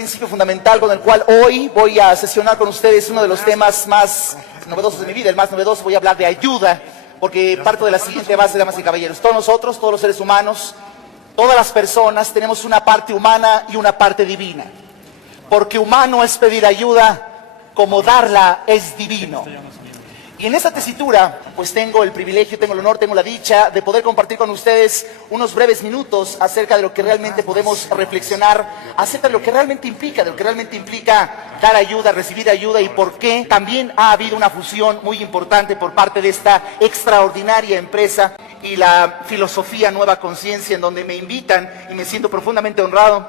principio fundamental con el cual hoy voy a sesionar con ustedes uno de los temas más novedosos de mi vida, el más novedoso. Voy a hablar de ayuda, porque parto de la siguiente base, damas y caballeros. Todos nosotros, todos los seres humanos, todas las personas tenemos una parte humana y una parte divina. Porque humano es pedir ayuda, como darla es divino. Y en esta tesitura, pues tengo el privilegio, tengo el honor, tengo la dicha de poder compartir con ustedes unos breves minutos acerca de lo que realmente podemos reflexionar, acerca de lo que realmente implica, dar ayuda, recibir ayuda, y por qué también ha habido una fusión muy importante por parte de esta extraordinaria empresa y la filosofía Nueva Conciencia, en donde me invitan y me siento profundamente honrado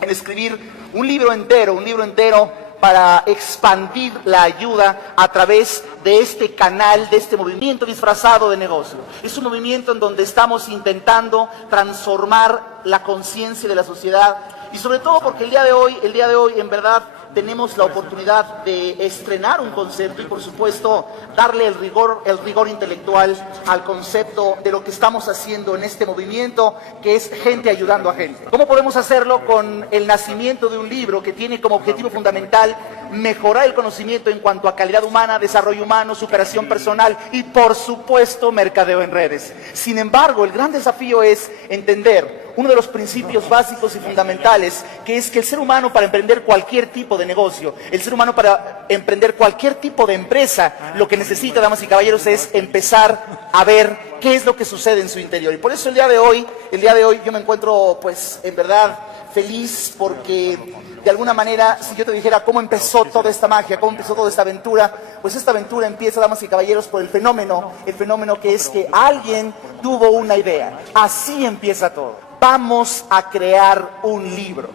en escribir un libro entero para expandir la ayuda a través de este canal, de este movimiento disfrazado de negocio. Es un movimiento en donde estamos intentando transformar la conciencia de la sociedad, y sobre todo porque el día de hoy, en verdad, tenemos la oportunidad de estrenar un concepto y, por supuesto, darle el rigor intelectual al concepto de lo que estamos haciendo en este movimiento, que es gente ayudando a gente. ¿Cómo podemos hacerlo? Con el nacimiento de un libro que tiene como objetivo fundamental mejorar el conocimiento en cuanto a calidad humana, desarrollo humano, superación personal y, por supuesto, mercadeo en redes. Sin embargo, el gran desafío es entender uno de los principios básicos y fundamentales, que es que el ser humano, para emprender cualquier tipo de negocio, el ser humano para emprender cualquier tipo de empresa, lo que necesita, damas y caballeros, es empezar a ver qué es lo que sucede en su interior. Y por eso el día de hoy yo me encuentro, pues, en verdad feliz, porque de alguna manera, si yo te dijera cómo empezó toda esta magia, cómo empezó toda esta aventura, pues esta aventura empieza, damas y caballeros, por el fenómeno que es que alguien tuvo una idea. Así empieza todo. Vamos a crear un libro.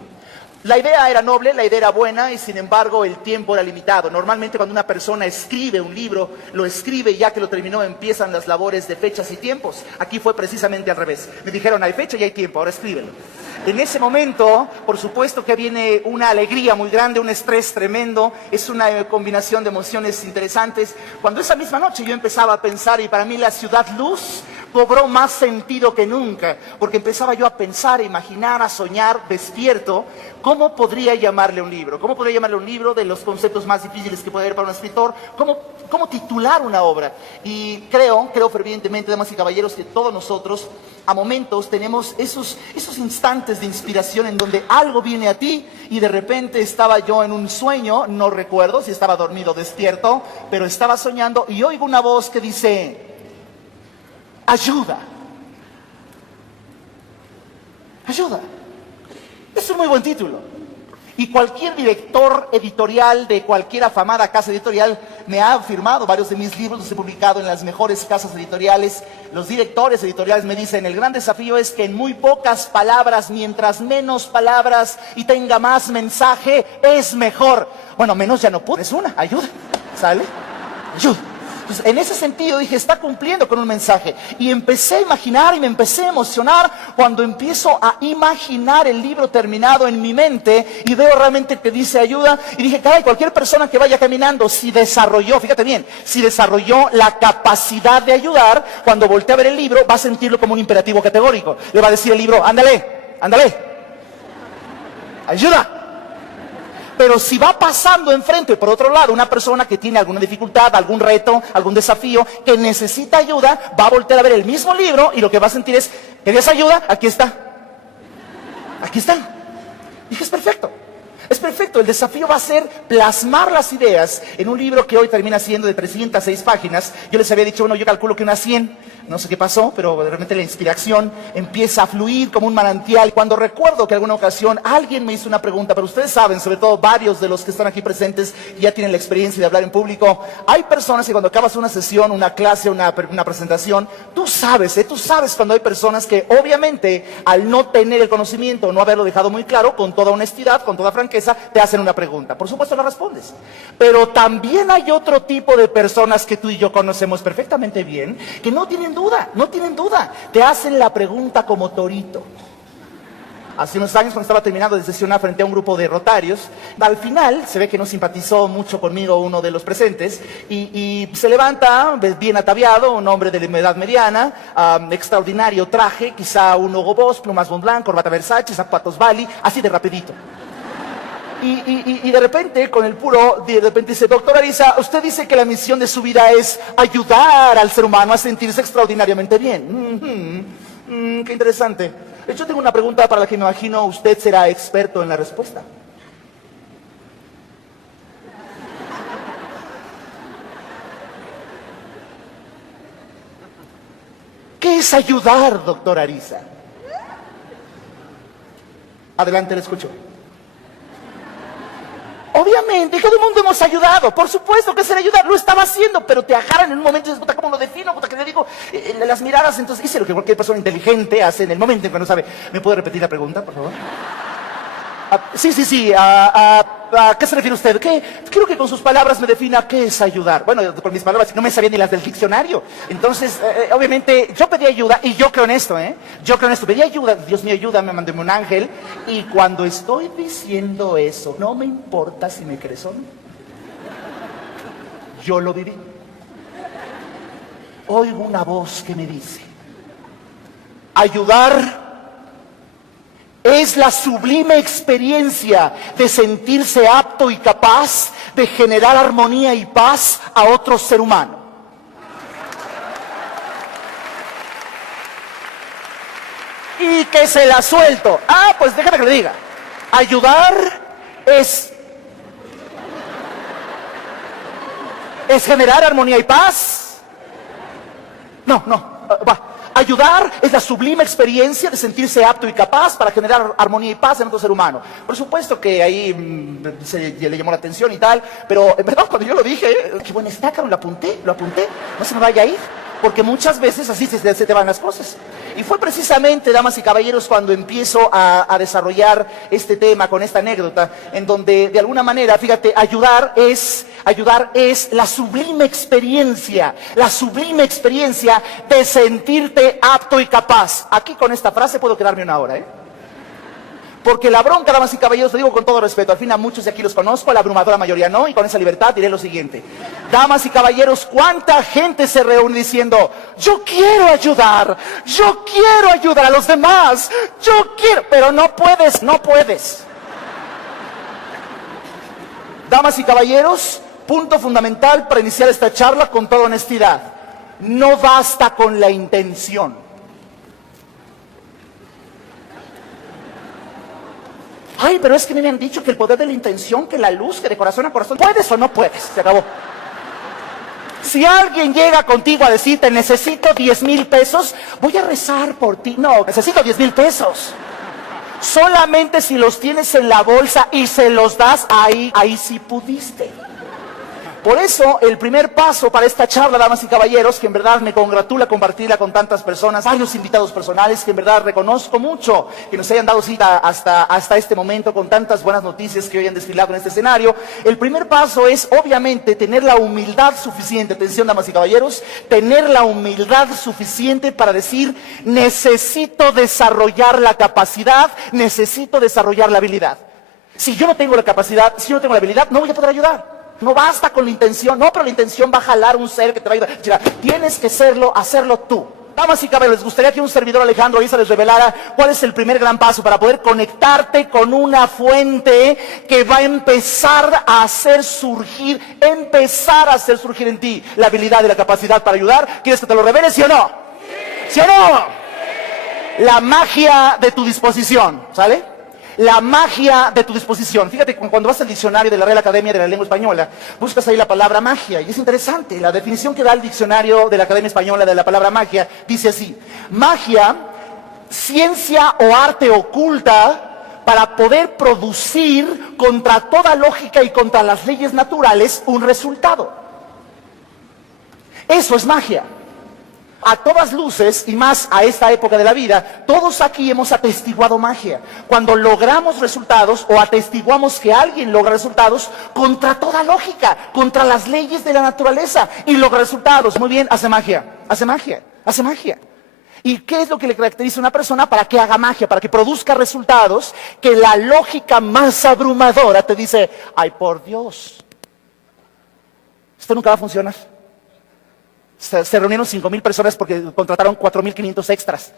La idea era noble, la idea era buena, y sin embargo el tiempo era limitado. Normalmente cuando una persona escribe un libro, lo escribe y ya que lo terminó empiezan las labores de fechas y tiempos. Aquí fue precisamente al revés. Me dijeron, hay fecha y hay tiempo, ahora escríbelo. En ese momento, por supuesto que viene una alegría muy grande, un estrés tremendo, es una combinación de emociones interesantes. Cuando esa misma noche yo empezaba a pensar, y para mí la ciudad luz cobró más sentido que nunca, porque empezaba yo a pensar, a imaginar, a soñar despierto, ¿cómo podría llamarle un libro? ¿Cómo podría llamarle un libro de los conceptos más difíciles que puede haber para un escritor? ¿Cómo titular una obra? Y creo fervientemente, damas y caballeros, que todos nosotros a momentos tenemos esos instantes de inspiración en donde algo viene a ti, y de repente estaba yo en un sueño, no recuerdo si estaba dormido o despierto, pero estaba soñando y oigo una voz que dice: ayuda. Ayuda. Es un muy buen título. Y cualquier director editorial de cualquier afamada casa editorial me ha firmado varios de mis libros, los he publicado en las mejores casas editoriales. Los directores editoriales me dicen, el gran desafío es que en muy pocas palabras, mientras menos palabras y tenga más mensaje, es mejor. Bueno, menos ya no puedo, es una, ayuda, ¿sale? Ayuda. Entonces, en ese sentido dije, está cumpliendo con un mensaje. Y empecé a imaginar y me empecé a emocionar cuando empiezo a imaginar el libro terminado en mi mente y veo realmente que dice ayuda. Y dije, caray, cualquier persona que vaya caminando, si desarrolló, fíjate bien, si desarrolló la capacidad de ayudar, cuando voltee a ver el libro va a sentirlo como un imperativo categórico. Le va a decir el libro, ándale, ándale, ayuda. Pero si va pasando enfrente, por otro lado, una persona que tiene alguna dificultad, algún reto, algún desafío, que necesita ayuda, va a voltear a ver el mismo libro y lo que va a sentir es, ¿querías ayuda? Aquí está. Aquí está. Dije, es perfecto. Es perfecto. El desafío va a ser plasmar las ideas en un libro que hoy termina siendo de 306 páginas. Yo les había dicho, bueno, yo calculo que unas 100. No sé qué pasó, pero de repente la inspiración empieza a fluir como un manantial. Cuando recuerdo que alguna ocasión alguien me hizo una pregunta, pero ustedes saben, sobre todo varios de los que están aquí presentes ya tienen la experiencia de hablar en público. Hay personas que cuando acabas una sesión, una clase, una presentación, tú sabes cuando hay personas que obviamente al no tener el conocimiento, no haberlo dejado muy claro, con toda honestidad, con toda franqueza, te hacen una pregunta. Por supuesto la respondes. Pero también hay otro tipo de personas que tú y yo conocemos perfectamente bien, que no tienen duda, te hacen la pregunta como torito. Hace unos años, cuando estaba terminando de sesionar frente a un grupo de rotarios, al final se ve que no simpatizó mucho conmigo uno de los presentes y se levanta bien ataviado, un hombre de la edad mediana, extraordinario traje, quizá un Hugo Boss, plumas Montblanc, corbata Versace, zapatos Bali, así de rapidito. Y de repente, con el puro, de repente dice, doctora Arisa, usted dice que la misión de su vida es ayudar al ser humano a sentirse extraordinariamente bien. Qué interesante. De hecho, tengo una pregunta para la que me imagino usted será experto en la respuesta. ¿Qué es ayudar, doctora Arisa? Adelante, le escucho. Obviamente, todo el mundo hemos ayudado. Por supuesto que es el ayudar. Lo estaba haciendo, pero te agarran en un momento y dices, puta, ¿cómo lo defino? Puta, que le digo las miradas. Entonces hice lo que cualquier persona inteligente hace en el momento en que no sabe. ¿Me puede repetir la pregunta, por favor? Sí. ¿A qué se refiere usted? Quiero que con sus palabras me defina qué es ayudar. Bueno, con mis palabras no me sabía ni las del diccionario. Entonces, obviamente, yo pedí ayuda y yo creo en esto, Yo creo en esto. Pedí ayuda, Dios mío, ayúdame, mándeme un ángel. Y cuando estoy diciendo eso, no me importa si me crees o no. Yo lo viví. Oigo una voz que me dice, ayudar es la sublime experiencia de sentirse apto y capaz de generar armonía y paz a otro ser humano. Y que se la suelto. Pues déjame que le diga. Ayudar es generar armonía y paz. Ayudar es la sublime experiencia de sentirse apto y capaz para generar armonía y paz en otro ser humano. Por supuesto que ahí le llamó la atención y tal, pero en verdad cuando yo lo dije, qué buena está, cabrón, lo apunté, no se me vaya a ir, porque muchas veces así se te van las cosas. Y fue precisamente, damas y caballeros, cuando empiezo a desarrollar este tema con esta anécdota, en donde de alguna manera, fíjate, ayudar es la sublime experiencia de sentirte apto y capaz. Aquí con esta frase puedo quedarme una hora, Porque la bronca, damas y caballeros, lo digo con todo respeto, al fin a muchos de aquí los conozco, a la abrumadora mayoría no, y con esa libertad diré lo siguiente. Damas y caballeros, ¿cuánta gente se reúne diciendo, yo quiero ayudar a los demás, pero no puedes. Damas y caballeros, punto fundamental para iniciar esta charla con toda honestidad. No basta con la intención. Pero es que me han dicho que el poder de la intención, que la luz, que de corazón a corazón. ¿Puedes o no puedes? Se acabó. Si alguien llega contigo a decirte, necesito 10,000 pesos, voy a rezar por ti. No, necesito 10,000 pesos. Solamente si los tienes en la bolsa y se los das, ahí sí pudiste. Por eso, el primer paso para esta charla, damas y caballeros, que en verdad me congratula compartirla con tantas personas, varios invitados personales, que en verdad reconozco mucho que nos hayan dado cita hasta este momento con tantas buenas noticias que hoy han desfilado en este escenario. El primer paso es, obviamente, tener la humildad suficiente, atención, damas y caballeros, tener la humildad suficiente para decir, necesito desarrollar la capacidad, necesito desarrollar la habilidad. Si yo no tengo la capacidad, si yo no tengo la habilidad, no voy a poder ayudar. No basta con la intención, pero la intención va a jalar un ser que te va a ayudar. Tienes que hacerlo tú. Damas y caballeros, ¿les gustaría que un servidor Alejandro Ariza les revelara cuál es el primer gran paso para poder conectarte con una fuente que va a empezar a hacer surgir en ti la habilidad y la capacidad para ayudar? ¿Quieres que te lo revele, sí o no? ¿Sí o no? La magia de tu disposición, ¿sale? La magia de tu disposición. Fíjate, cuando vas al diccionario de la Real Academia de la Lengua Española, buscas ahí la palabra magia, y es interesante, la definición que da el diccionario de la Academia Española de la palabra magia, dice así: magia, ciencia o arte oculta para poder producir contra toda lógica y contra las leyes naturales un resultado. Eso es magia. A todas luces, y más a esta época de la vida, todos aquí hemos atestiguado magia. Cuando logramos resultados o atestiguamos que alguien logra resultados contra toda lógica, contra las leyes de la naturaleza, y logra resultados. Muy bien, hace magia. ¿Y qué es lo que le caracteriza a una persona para que haga magia, para que produzca resultados que la lógica más abrumadora te dice, ay, por Dios, esto nunca va a funcionar? Se reunieron 5,000 personas porque contrataron 4,500 extras.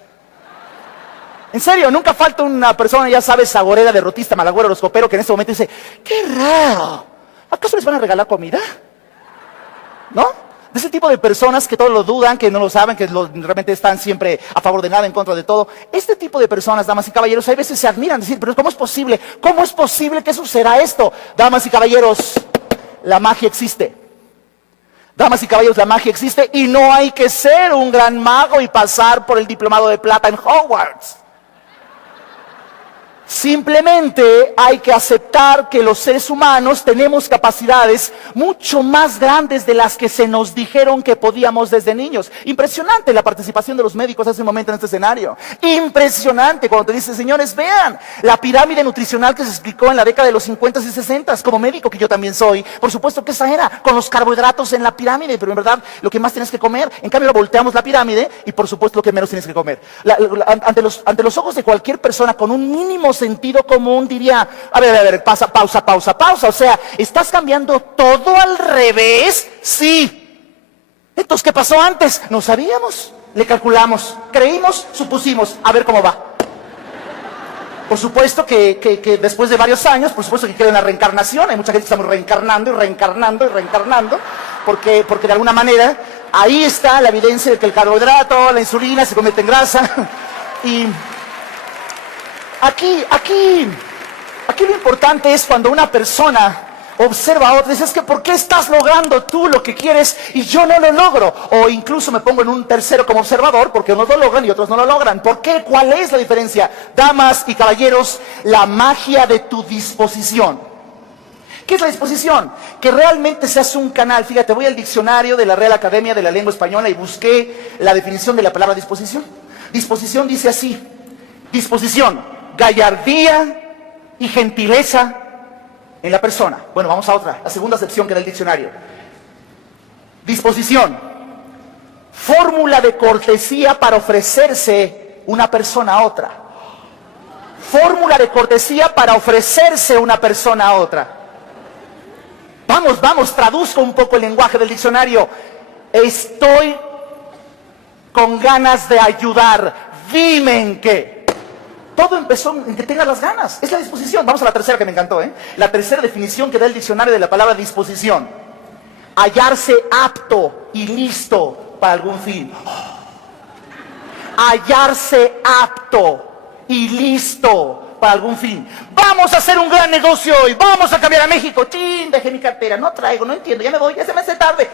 En serio, nunca falta una persona, ya sabes, sagorera, derrotista, malagüero, horoscopero, que en este momento dice, ¡qué raro! ¿Acaso les van a regalar comida? ¿No? De ese tipo de personas que todo lo dudan, que no lo saben, que realmente están siempre a favor de nada, en contra de todo. Este tipo de personas, damas y caballeros, hay veces se admiran, decir, pero ¿cómo es posible? ¿Cómo es posible que suceda esto? Damas y caballeros, la magia existe. Damas y caballeros, la magia existe y no hay que ser un gran mago y pasar por el diplomado de plata en Hogwarts. Simplemente hay que aceptar que los seres humanos tenemos capacidades mucho más grandes de las que se nos dijeron que podíamos desde niños. Impresionante la participación de los médicos hace un momento en este escenario. Impresionante cuando te dicen, señores, vean la pirámide nutricional que se explicó en la década de los 50 y 60, como médico que yo también soy. Por supuesto que esa era, con los carbohidratos en la pirámide, pero en verdad lo que más tienes que comer. En cambio, volteamos la pirámide y por supuesto lo que menos tienes que comer. Ante los ojos de cualquier persona con un mínimo sentido común diría, a ver, pausa. O sea, ¿estás cambiando todo al revés? Sí. Entonces, ¿qué pasó antes? No sabíamos, le calculamos, creímos, supusimos, a ver cómo va. Por supuesto que después de varios años, por supuesto que queda una reencarnación. Hay mucha gente que estamos reencarnando, porque de alguna manera ahí está la evidencia de que el carbohidrato, la insulina se convierte en grasa. Y Aquí lo importante es cuando una persona observa a otra, dices que ¿por qué estás logrando tú lo que quieres y yo no lo logro? O incluso me pongo en un tercero como observador porque unos lo logran y otros no lo logran. ¿Por qué? ¿Cuál es la diferencia? Damas y caballeros, la magia de tu disposición. ¿Qué es la disposición? Que realmente se hace un canal. Fíjate, voy al diccionario de la Real Academia de la Lengua Española y busqué la definición de la palabra disposición. Disposición dice así: disposición, gallardía y gentileza en la persona. Bueno, vamos a otra, la segunda acepción que da el diccionario. Disposición, fórmula de cortesía para ofrecerse una persona a otra. Fórmula de cortesía para ofrecerse una persona a otra. Vamos, traduzco un poco el lenguaje del diccionario. Estoy con ganas de ayudar, dime en qué. Todo empezó en que tengas las ganas. Es la disposición. Vamos a la tercera que me encantó, ¿eh? La tercera definición que da el diccionario de la palabra disposición. Hallarse apto y listo para algún fin. Hallarse apto y listo para algún fin. Vamos a hacer un gran negocio hoy. Vamos a cambiar a México. Chin, dejé mi cartera. No traigo, no entiendo. Ya me voy, ya se me hace tarde.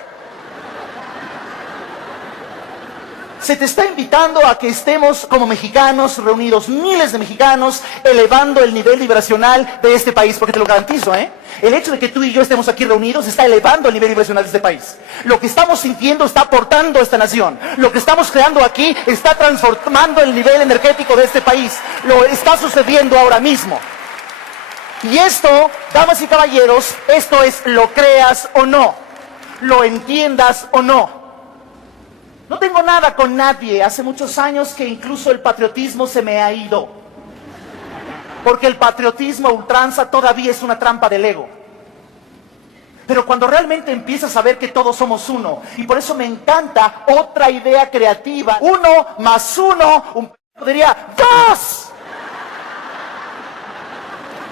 Se te está invitando a que estemos como mexicanos reunidos, miles de mexicanos, elevando el nivel vibracional de este país, porque te lo garantizo, ¿eh? El hecho de que tú y yo estemos aquí reunidos está elevando el nivel vibracional de este país. Lo que estamos sintiendo está aportando a esta nación. Lo que estamos creando aquí está transformando el nivel energético de este país. Lo está sucediendo ahora mismo. Y esto, damas y caballeros, esto es lo creas o no, lo entiendas o no. No tengo nada con nadie. Hace muchos años que incluso el patriotismo se me ha ido. Porque el patriotismo a ultranza todavía es una trampa del ego. Pero cuando realmente empiezas a ver que todos somos uno, y por eso me encanta otra idea creativa. 1 más 1, diría 2.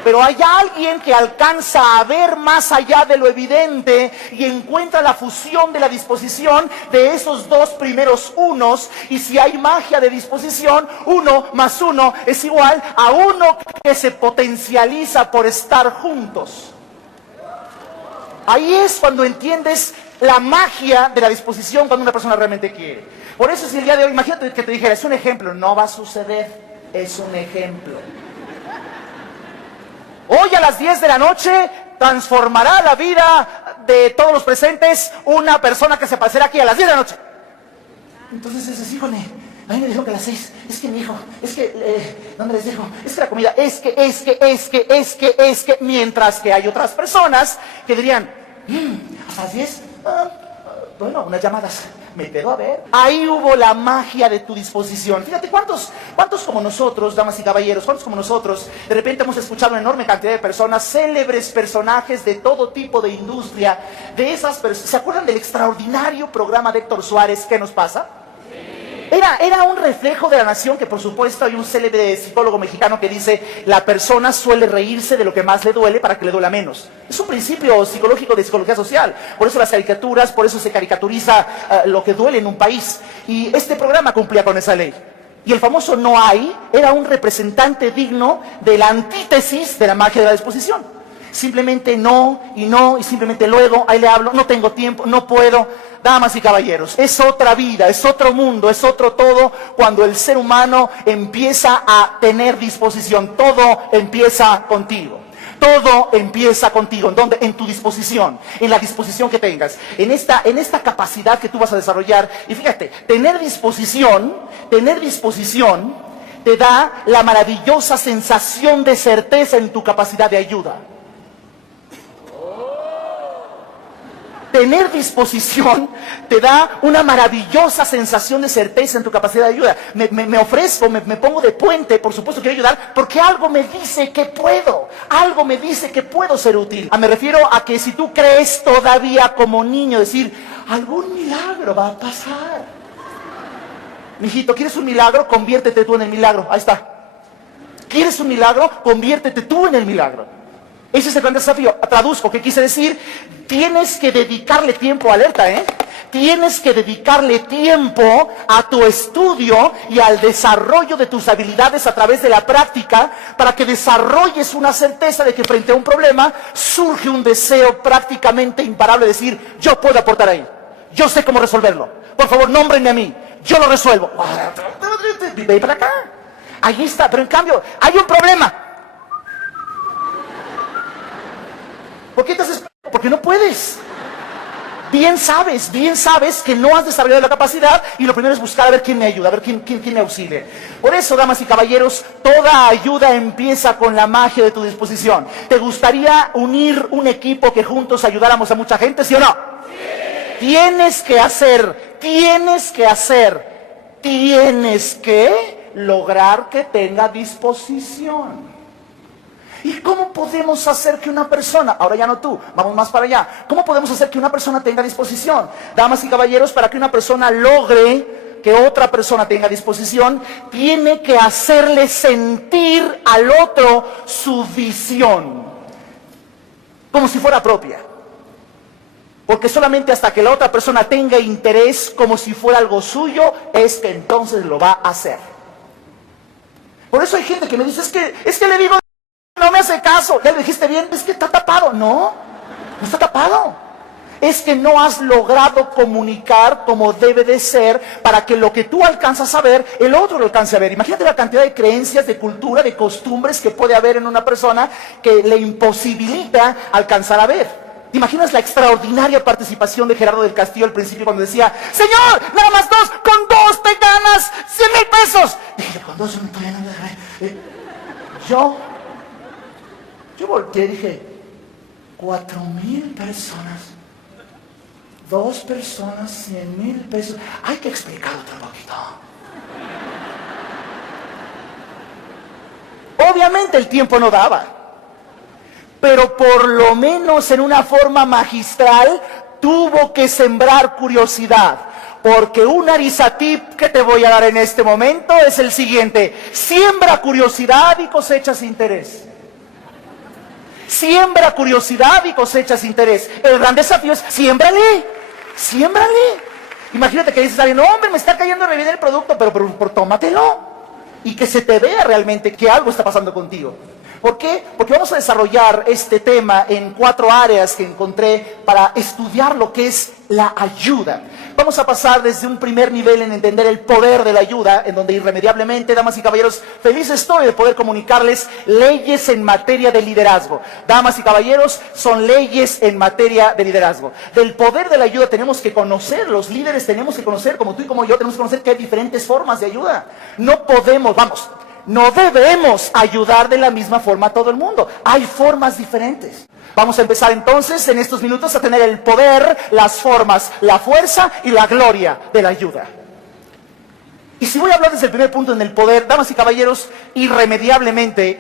Pero hay alguien que alcanza a ver más allá de lo evidente y encuentra la fusión de la disposición de esos dos primeros unos. Y si hay magia de disposición, 1 más 1 es igual a 1 que se potencializa por estar juntos. Ahí es cuando entiendes la magia de la disposición cuando una persona realmente quiere. Por eso si el día de hoy, imagínate que te dijera, es un ejemplo, no va a suceder, es un ejemplo. Hoy a las 10 de la noche transformará la vida de todos los presentes una persona que se parecerá aquí a las 10 de la noche. Entonces es así, híjole, a mí me dijo que a las 6, es que mi hijo, es que, ¿dónde les dejo? Es que la comida, es que, mientras que hay otras personas que dirían, ¿hasta las 10? Bueno, unas llamadas, me quedo a ver. Ahí hubo la magia de tu disposición. Fíjate, ¿cuántos como nosotros, damas y caballeros, cuántos como nosotros, de repente hemos escuchado una enorme cantidad de personas, célebres personajes de todo tipo de industria, de esas personas? ¿Se acuerdan del extraordinario programa de Héctor Suárez, ¿Qué nos pasa? Sí. Era un reflejo de la nación que, por supuesto, hay un célebre psicólogo mexicano que dice: la persona suele reírse de lo que más le duele para que le duela menos. Es un principio psicológico de psicología social. Por eso las caricaturas, por eso se caricaturiza lo que duele en un país. Y este programa cumplía con esa ley. Y el famoso no hay era un representante digno de la antítesis de la magia de la disposición. Simplemente no, y simplemente luego, ahí le hablo, no tengo tiempo, no puedo. Damas y caballeros, es otra vida, es otro mundo, es otro todo cuando el ser humano empieza a tener disposición. Todo empieza contigo. Todo empieza contigo. ¿En dónde? En tu disposición, en la disposición que tengas, en esta capacidad que tú vas a desarrollar. Y fíjate, tener disposición te da la maravillosa sensación de certeza en tu capacidad de ayuda. Tener disposición te da una maravillosa sensación de certeza en tu capacidad de ayuda. Me ofrezco, me pongo de puente, por supuesto quiero ayudar, porque algo me dice que puedo, algo me dice que puedo ser útil. Me refiero a que si tú crees todavía como niño, decir, algún milagro va a pasar. Mijito, ¿quieres un milagro? Conviértete tú en el milagro, ahí está. ¿Quieres un milagro? Conviértete tú en el milagro. Ese es el gran desafío. Traduzco, ¿qué quise decir? Tienes que dedicarle tiempo, alerta, Tienes que dedicarle tiempo a tu estudio y al desarrollo de tus habilidades a través de la práctica para que desarrolles una certeza de que frente a un problema surge un deseo prácticamente imparable de decir, yo puedo aportar ahí, yo sé cómo resolverlo, por favor nómbrenme a mí, yo lo resuelvo. Ve para acá, ahí está, pero en cambio hay un problema. ¿Por qué te haces? Porque no puedes. Bien sabes que no has desarrollado la capacidad y lo primero es buscar a ver quién me ayuda, a ver quién me auxilie. Por eso, damas y caballeros, toda ayuda empieza con la magia de tu disposición. ¿Te gustaría unir un equipo que juntos ayudáramos a mucha gente, sí o no? Sí. Tienes que lograr que tenga disposición. ¿Y cómo podemos hacer que una persona, ahora ya no tú, vamos más para allá, cómo podemos hacer que una persona tenga disposición? Damas y caballeros, para que una persona logre que otra persona tenga disposición, tiene que hacerle sentir al otro su visión, como si fuera propia. Porque solamente hasta que la otra persona tenga interés como si fuera algo suyo, es que entonces lo va a hacer. Por eso hay gente que me dice, es que le digo, no me hace caso. ¿Ya le dijiste bien? Es que está tapado. No está tapado. Es que no has logrado comunicar como debe de ser para que lo que tú alcanzas a ver, el otro lo alcance a ver. Imagínate la cantidad de creencias, de cultura, de costumbres que puede haber en una persona que le imposibilita alcanzar a ver. ¿Te imaginas la extraordinaria participación de Gerardo del Castillo al principio cuando decía, señor, nada más dos, con dos te ganas 100,000 pesos? Dije, con dos me ganas. Yo volteé y dije, 4,000 personas, 2 personas, 100,000 pesos. Hay que explicar otro poquito. Obviamente el tiempo no daba, pero por lo menos en una forma magistral tuvo que sembrar curiosidad. Porque un arizatip que te voy a dar en este momento es el siguiente: siembra curiosidad y cosechas interés. Siembra curiosidad y cosechas interés. El gran desafío es siémbrale. Imagínate que dices a alguien, no, hombre, me está cayendo re bien el producto, pero tómatelo. Y que se te vea realmente que algo está pasando contigo. ¿Por qué? Porque vamos a desarrollar este tema en 4 áreas que encontré para estudiar lo que es la ayuda. Vamos a pasar desde un primer nivel en entender el poder de la ayuda, en donde irremediablemente, damas y caballeros, feliz estoy de poder comunicarles leyes en materia de liderazgo. Damas y caballeros, son leyes en materia de liderazgo. Del poder de la ayuda tenemos que conocer, los líderes tenemos que conocer, como tú y como yo, tenemos que conocer que hay diferentes formas de ayuda. No debemos ayudar de la misma forma a todo el mundo. Hay formas diferentes. Vamos a empezar entonces en estos minutos a tener el poder, las formas, la fuerza y la gloria de la ayuda. Y si voy a hablar desde el primer punto en el poder, damas y caballeros, irremediablemente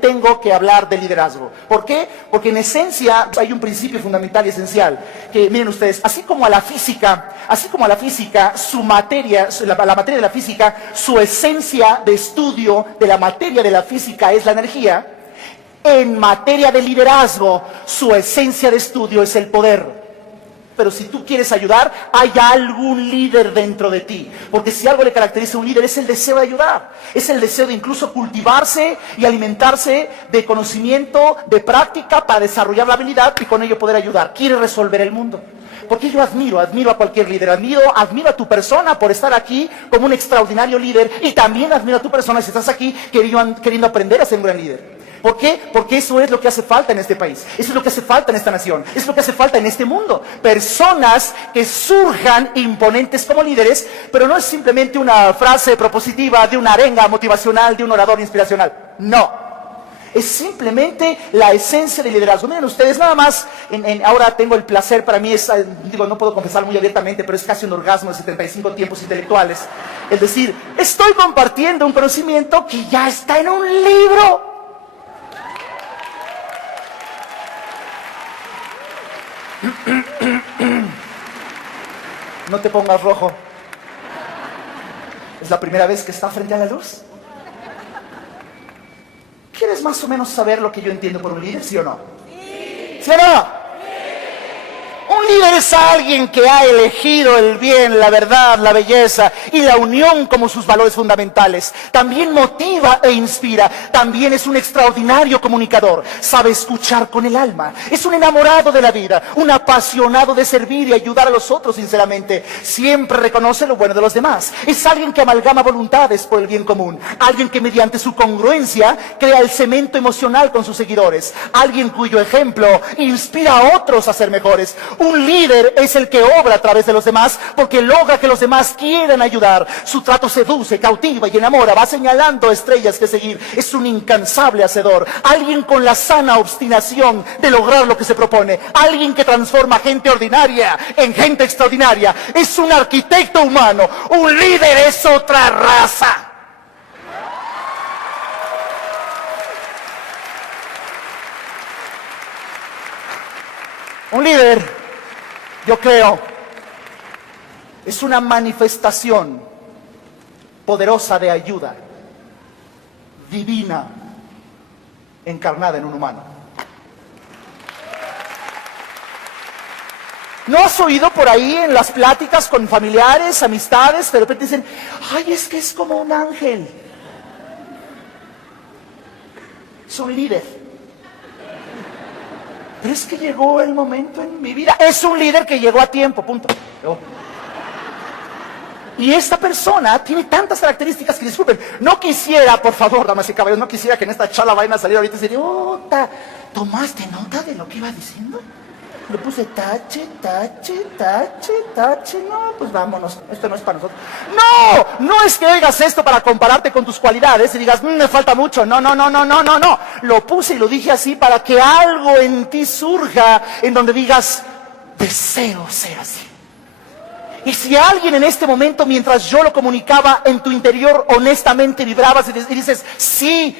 tengo que hablar de liderazgo. ¿Por qué? Porque en esencia hay un principio fundamental y esencial, que miren ustedes, así como a la física, su materia, la materia de la física, su esencia de estudio de la materia de la física es la energía, en materia de liderazgo, su esencia de estudio es el poder. Pero si tú quieres ayudar, hay algún líder dentro de ti. Porque si algo le caracteriza a un líder es el deseo de ayudar. Es el deseo de incluso cultivarse y alimentarse de conocimiento, de práctica para desarrollar la habilidad y con ello poder ayudar. Quiere resolver el mundo. Porque yo admiro a cualquier líder, admiro a tu persona por estar aquí como un extraordinario líder y también admiro a tu persona si estás aquí queriendo aprender a ser un gran líder. ¿Por qué? Porque eso es lo que hace falta en este país, eso es lo que hace falta en esta nación, eso es lo que hace falta en este mundo. Personas que surjan imponentes como líderes, pero no es simplemente una frase propositiva de una arenga motivacional, de un orador inspiracional. No. Es simplemente la esencia del liderazgo. Miren ustedes, nada más, ahora tengo el placer, para mí es, no puedo confesar muy abiertamente, pero es casi un orgasmo de 75 tiempos intelectuales. Es decir, estoy compartiendo un conocimiento que ya está en un libro. No te pongas rojo. Es la primera vez que está frente a la luz. ¿Quieres más o menos saber lo que yo entiendo por un líder, sí o no? ¿Sí o no? Un líder es alguien que ha elegido el bien, la verdad, la belleza y la unión como sus valores fundamentales. También motiva e inspira. También es un extraordinario comunicador. Sabe escuchar con el alma. Es un enamorado de la vida, un apasionado de servir y ayudar a los otros sinceramente. Siempre reconoce lo bueno de los demás. Es alguien que amalgama voluntades por el bien común. Alguien que mediante su congruencia crea el cemento emocional con sus seguidores. Alguien cuyo ejemplo inspira a otros a ser mejores. Un líder es el que obra a través de los demás porque logra que los demás quieran ayudar. Su trato seduce, cautiva y enamora, va señalando estrellas que seguir. Es un incansable hacedor, alguien con la sana obstinación de lograr lo que se propone, alguien que transforma gente ordinaria en gente extraordinaria. Es un arquitecto humano, un líder es otra raza. Un líder, yo creo, es una manifestación poderosa de ayuda, divina, encarnada en un humano. ¿No has oído por ahí en las pláticas con familiares, amistades, de repente dicen, ay, es que es como un ángel? Es un líder. Pero es que llegó el momento en mi vida. Es un líder que llegó a tiempo, punto. Y esta persona tiene tantas características que, disculpen, no quisiera, por favor, damas y caballeros, no quisiera que en esta charla vayan a salir ahorita y decir, ¿tomaste nota de lo que iba diciendo? Le puse tache, no, pues vámonos, esto no es para nosotros. No es que oigas esto para compararte con tus cualidades y digas, me falta mucho, no. Lo puse y lo dije así para que algo en ti surja en donde digas, deseo ser así. Y si alguien en este momento, mientras yo lo comunicaba, en tu interior honestamente vibrabas y dices, sí,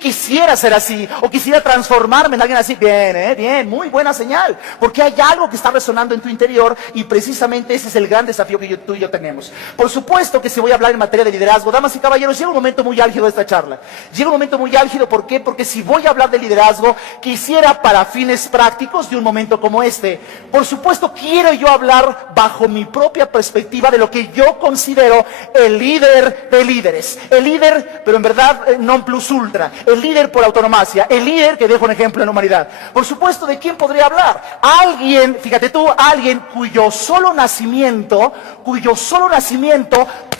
quisiera ser así, o quisiera transformarme en alguien así, bien, muy buena señal, porque hay algo que está resonando en tu interior y precisamente ese es el gran desafío que tú y yo tenemos. Por supuesto que si voy a hablar en materia de liderazgo, damas y caballeros, llega un momento muy álgido de esta charla. Llega un momento muy álgido, ¿por qué? Porque si voy a hablar de liderazgo, quisiera para fines prácticos de un momento como este, por supuesto quiero yo hablar bajo mi propia perspectiva de lo que yo considero el líder de líderes. El líder, pero en verdad non plus ultra. El líder por autonomacia. El líder que deja un ejemplo en la humanidad. Por supuesto, ¿de quién podría hablar? Alguien, fíjate tú, alguien cuyo solo nacimiento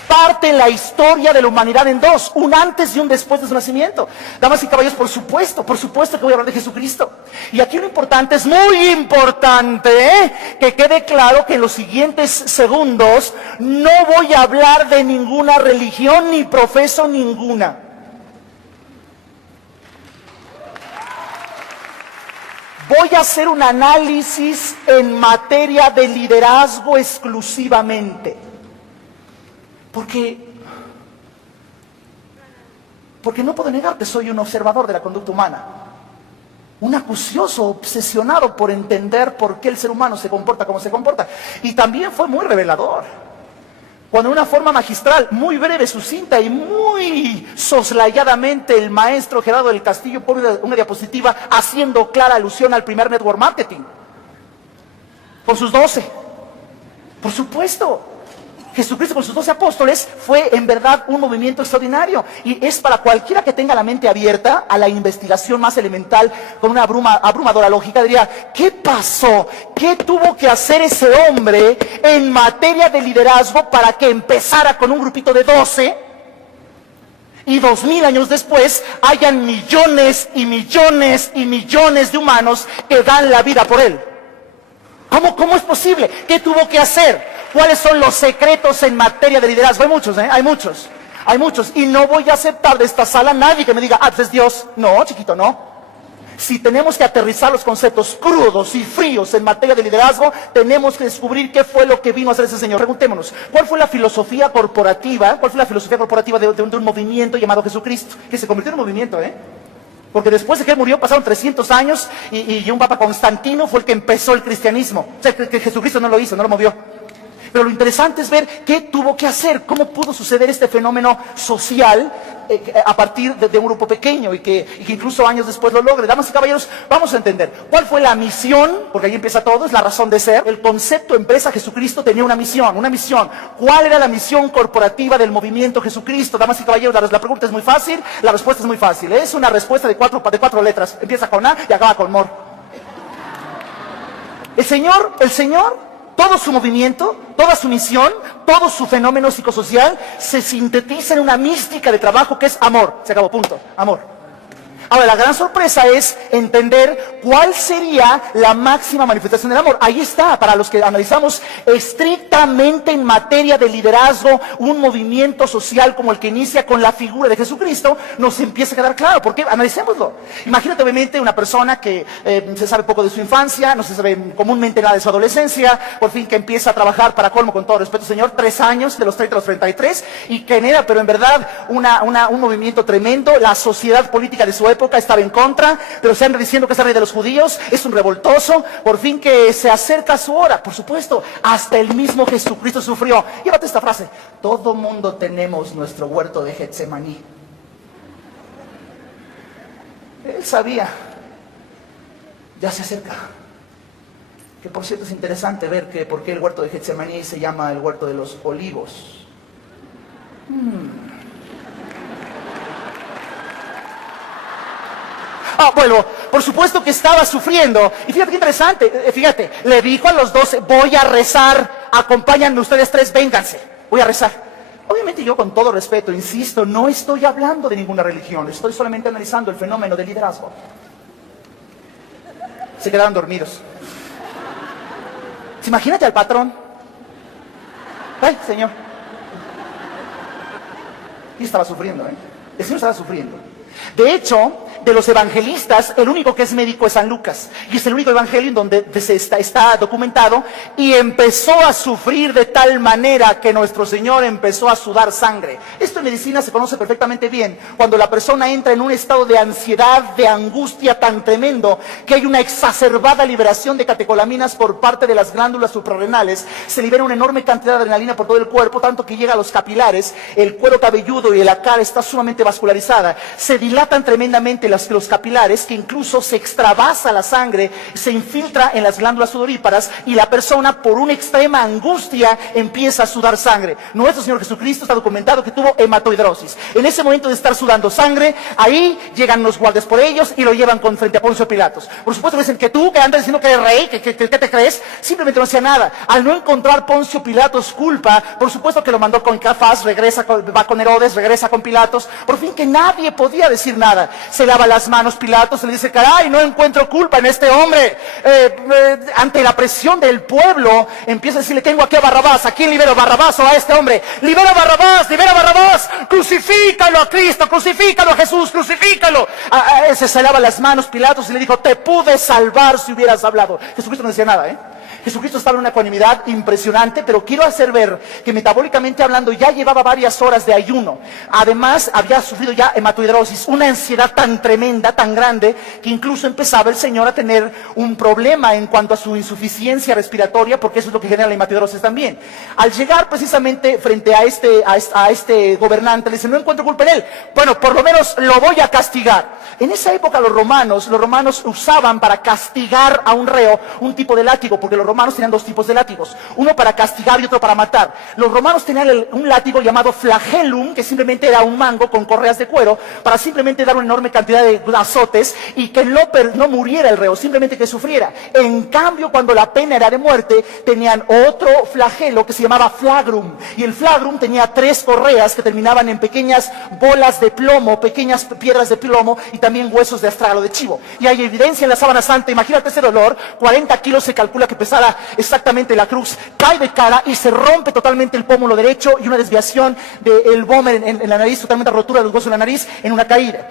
parte la historia de la humanidad en dos, un antes y un después de su nacimiento. Damas y caballeros, por supuesto que voy a hablar de Jesucristo. Y aquí lo importante, es muy importante, que quede claro que en los siguientes segundos no voy a hablar de ninguna religión ni profeso ninguna. Voy a hacer un análisis en materia de liderazgo exclusivamente. Porque no puedo negar que soy un observador de la conducta humana. Un acucioso, obsesionado por entender por qué el ser humano se comporta como se comporta. Y también fue muy revelador. Cuando de una forma magistral, muy breve, sucinta y muy soslayadamente el maestro Gerardo del Castillo pone una diapositiva haciendo clara alusión al primer network marketing. Con sus 12. Por supuesto. Jesucristo con sus 12 apóstoles fue en verdad un movimiento extraordinario y es para cualquiera que tenga la mente abierta a la investigación más elemental con una abrumadora lógica, diría, ¿qué pasó? ¿Qué tuvo que hacer ese hombre en materia de liderazgo para que empezara con un grupito de 12 y 2000 años después hayan millones y millones y millones de humanos que dan la vida por él? ¿Cómo es posible? ¿Qué tuvo que hacer? ¿Cuáles son los secretos en materia de liderazgo? Hay muchos, hay muchos. Hay muchos. Y no voy a aceptar de esta sala a nadie que me diga, pues es Dios. No, chiquito, no. Si tenemos que aterrizar los conceptos crudos y fríos en materia de liderazgo, tenemos que descubrir qué fue lo que vino a hacer ese señor. Preguntémonos, ¿cuál fue la filosofía corporativa? ¿Cuál fue la filosofía corporativa de un movimiento llamado Jesucristo? Que se convirtió en un movimiento, Porque después de que él murió pasaron 300 años y un papa Constantino fue el que empezó el cristianismo. O sea, que Jesucristo no lo hizo, no lo movió. Pero lo interesante es ver qué tuvo que hacer, cómo pudo suceder este fenómeno social a partir de un grupo pequeño y que incluso años después lo logre. Damas y caballeros, vamos a entender cuál fue la misión, porque ahí empieza todo, es la razón de ser. El concepto empresa Jesucristo tenía una misión. ¿Cuál era la misión corporativa del movimiento Jesucristo? Damas y caballeros, la pregunta es muy fácil, la respuesta es muy fácil. Es una respuesta de cuatro letras, empieza con A y acaba con MOR. El Señor, todo su movimiento, toda su misión, todo su fenómeno psicosocial se sintetiza en una mística de trabajo que es amor. Se acabó, punto. Amor. Ahora, la gran sorpresa es entender cuál sería la máxima manifestación del amor. Ahí está, para los que analizamos estrictamente en materia de liderazgo, un movimiento social como el que inicia con la figura de Jesucristo, nos empieza a quedar claro. ¿Por qué? Analicémoslo. Imagínate, obviamente, una persona que se sabe poco de su infancia, no se sabe comúnmente nada de su adolescencia, por fin que empieza a trabajar, para colmo, con todo respeto, señor, 3 años, de los 30 a los 33, y genera, pero en verdad, un movimiento tremendo. La sociedad política de su época estaba en contra, pero se anda diciendo que es el rey de los judíos, es un revoltoso, por fin que se acerca a su hora. Por supuesto, hasta el mismo Jesucristo sufrió. Llévate esta frase: todo mundo tenemos nuestro huerto de Getsemaní. Él sabía, ya se acerca. Que por cierto es interesante ver que por qué el huerto de Getsemaní se llama el huerto de los olivos. Bueno, por supuesto que estaba sufriendo. Y fíjate qué interesante, fíjate, le dijo a los 12, voy a rezar, acompáñenme ustedes 3, vénganse, voy a rezar. Obviamente yo, con todo respeto, insisto, no estoy hablando de ninguna religión, estoy solamente analizando el fenómeno del liderazgo. Se quedaron dormidos. Imagínate al patrón. Ay, señor. Y estaba sufriendo, El señor estaba sufriendo. De hecho, de los evangelistas, el único que es médico es San Lucas. Y es el único evangelio en donde está documentado. Y empezó a sufrir de tal manera que nuestro Señor empezó a sudar sangre. Esto en medicina se conoce perfectamente bien. Cuando la persona entra en un estado de ansiedad, de angustia tan tremendo, que hay una exacerbada liberación de catecolaminas por parte de las glándulas suprarrenales, se libera una enorme cantidad de adrenalina por todo el cuerpo, tanto que llega a los capilares, el cuero cabelludo y la cara está sumamente vascularizada. Se dilatan tremendamente los capilares, que incluso se extravasa la sangre, se infiltra en las glándulas sudoríparas y la persona, por una extrema angustia, empieza a sudar sangre. Nuestro Señor Jesucristo está documentado que tuvo hematohidrosis. En ese momento de estar sudando sangre, ahí llegan los guardias por ellos y lo llevan frente a Poncio Pilatos. Por supuesto dicen que tú, que andas diciendo que eres rey, que te crees, simplemente no hacía nada. Al no encontrar Poncio Pilatos culpa, por supuesto que lo mandó con Caifás, va con Herodes, regresa con Pilatos. Por fin que nadie podía decir nada. Se lava las manos Pilatos, se le dice, caray, no encuentro culpa en este hombre. Ante la presión del pueblo, empieza a decirle, tengo aquí a Barrabás. ¿A quién libero? ¿Barrabás o a este hombre? ¡Libera a Barrabás! ¡Libera a Barrabás! ¡Crucifícalo a Cristo! ¡Crucifícalo a Jesús! ¡Crucifícalo! Se lava las manos Pilatos y le dijo, te pude salvar si hubieras hablado. Jesucristo no decía nada, Jesucristo estaba en una ecuanimidad impresionante, pero quiero hacer ver que metabólicamente hablando ya llevaba varias horas de ayuno. Además, había sufrido ya hematohidrosis, una ansiedad tan tremenda, tan grande, que incluso empezaba el Señor a tener un problema en cuanto a su insuficiencia respiratoria, porque eso es lo que genera la hematohidrosis también. Al llegar precisamente frente a este gobernante, le dice, no encuentro culpa en él. Bueno, por lo menos lo voy a castigar. En esa época los romanos usaban para castigar a un reo un tipo de látigo, porque los romanos tenían dos tipos de látigos, uno para castigar y otro para matar. Los romanos tenían un látigo llamado flagellum, que simplemente era un mango con correas de cuero, para simplemente dar una enorme cantidad de azotes y que no muriera el reo, simplemente que sufriera. En cambio, cuando la pena era de muerte, tenían otro flagelo que se llamaba flagrum, y el flagrum tenía 3 correas que terminaban en pequeñas bolas de plomo, pequeñas piedras de plomo y también huesos de astragalo de chivo. Y hay evidencia en la sábana santa. Imagínate ese dolor, 40 kilos se calcula que pesara exactamente la cruz, cae de cara y se rompe totalmente el pómulo derecho y una desviación del vómer en la nariz, totalmente rotura de los huesos de la nariz en una caída.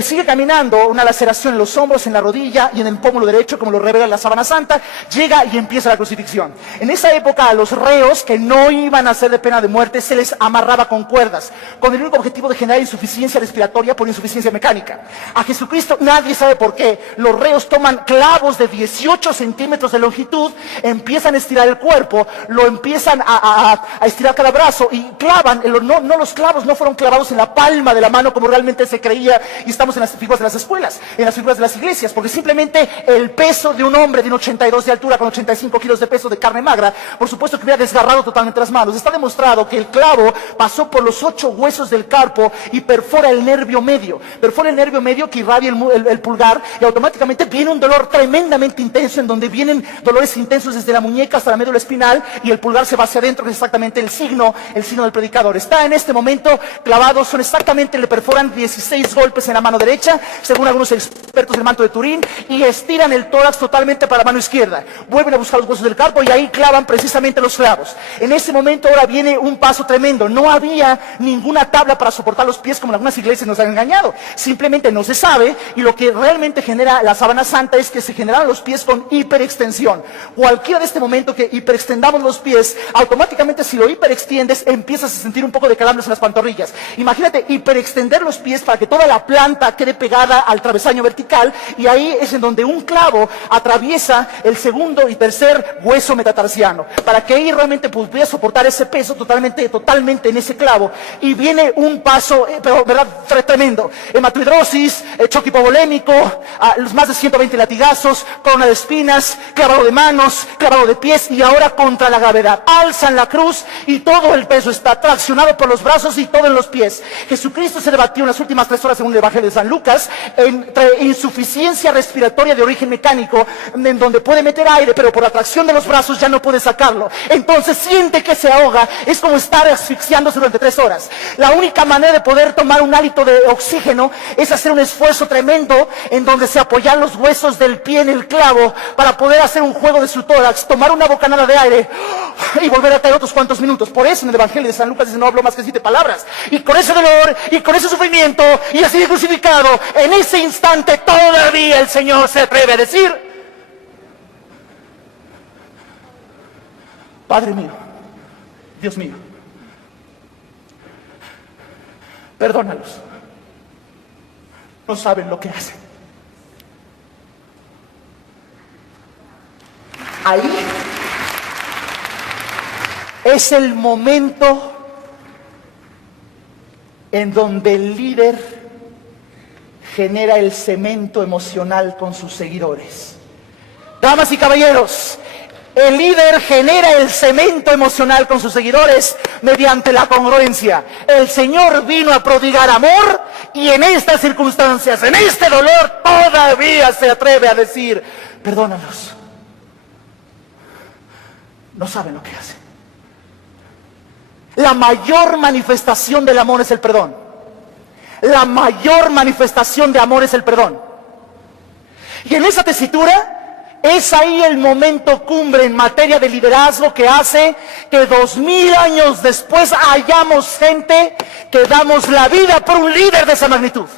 Sigue caminando, una laceración en los hombros, en la rodilla y en el pómulo derecho, como lo revela la sábana santa. Llega y empieza la crucifixión. En esa época a los reos que no iban a ser de pena de muerte se les amarraba con cuerdas, con el único objetivo de generar insuficiencia respiratoria por insuficiencia mecánica. A Jesucristo, nadie sabe por qué, los reos toman clavos de 18 centímetros de longitud, empiezan a estirar el cuerpo, lo empiezan a estirar cada brazo y clavan. Los clavos no fueron clavados en la palma de la mano como realmente se creía, y estamos en las figuras de las escuelas, en las figuras de las iglesias, porque simplemente el peso de un hombre de 1,82 de altura con 85 kilos de peso de carne magra, por supuesto que hubiera desgarrado totalmente las manos. Está demostrado que el clavo pasó por los 8 huesos del carpo y perfora el nervio medio, que irradia el pulgar, y automáticamente viene un dolor tremendamente intenso, en donde vienen dolores intensos desde la muñeca hasta la médula espinal, y el pulgar se va hacia adentro, que es exactamente el signo del predicador. Está en este momento clavado, le perforan 16 golpes en la mano derecha, según algunos expertos del manto de Turín, y estiran el tórax totalmente para la mano izquierda. Vuelven a buscar los huesos del carpo y ahí clavan precisamente los clavos. En ese momento ahora viene un paso tremendo. No había ninguna tabla para soportar los pies como en algunas iglesias nos han engañado. Simplemente no se sabe, y lo que realmente genera la sábana santa es que se generan los pies con hiperextensión. Cualquiera de este momento que hiperextendamos los pies, automáticamente si lo hiperextiendes empiezas a sentir un poco de calambres en las pantorrillas. Imagínate hiperextender los pies para que toda la planta quede pegada al travesaño vertical, y ahí es en donde un clavo atraviesa el segundo y tercer hueso metatarsiano, para que ahí realmente pudiera soportar ese peso totalmente en ese clavo. Y viene un paso, pero verdad, tremendo: hematohidrosis, choque hipovolémico, los más de 120 latigazos, corona de espinas, clavado de manos, clavado de pies, y ahora contra la gravedad. Alzan la cruz y todo el peso está traccionado por los brazos y todo en los pies. Jesucristo se debatió en las últimas 3 horas, según el Evangelio de San Lucas, entre insuficiencia respiratoria de origen mecánico, en donde puede meter aire, pero por la tracción de los brazos ya no puede sacarlo. Entonces siente que se ahoga. Es como estar asfixiándose durante 3 horas. La única manera de poder tomar un hálito de oxígeno es hacer un esfuerzo tremendo, en donde se apoyan los huesos del pie en el clavo para poder hacer un juego de su tórax, tomar una bocanada de aire y volver a caer otros cuantos minutos. Por eso en el Evangelio de San Lucas dice: no hablo más que 7 palabras. Y con ese dolor y con ese sufrimiento y así de crucificado, en ese instante todavía el Señor se atreve a decir: Padre mío, Dios mío, perdónalos, no saben lo que hacen. Ahí es el momento en donde el líder genera el cemento emocional con sus seguidores. Damas y caballeros, el líder genera el cemento emocional con sus seguidores mediante la congruencia. El Señor vino a prodigar amor, y en estas circunstancias, en este dolor, todavía se atreve a decir: perdónalos, no saben lo que hacen. La mayor manifestación del amor es el perdón. La mayor manifestación de amor es el perdón. Y en esa tesitura es ahí el momento cumbre en materia de liderazgo, que hace que 2000 años después hayamos gente que damos la vida por un líder de esa magnitud,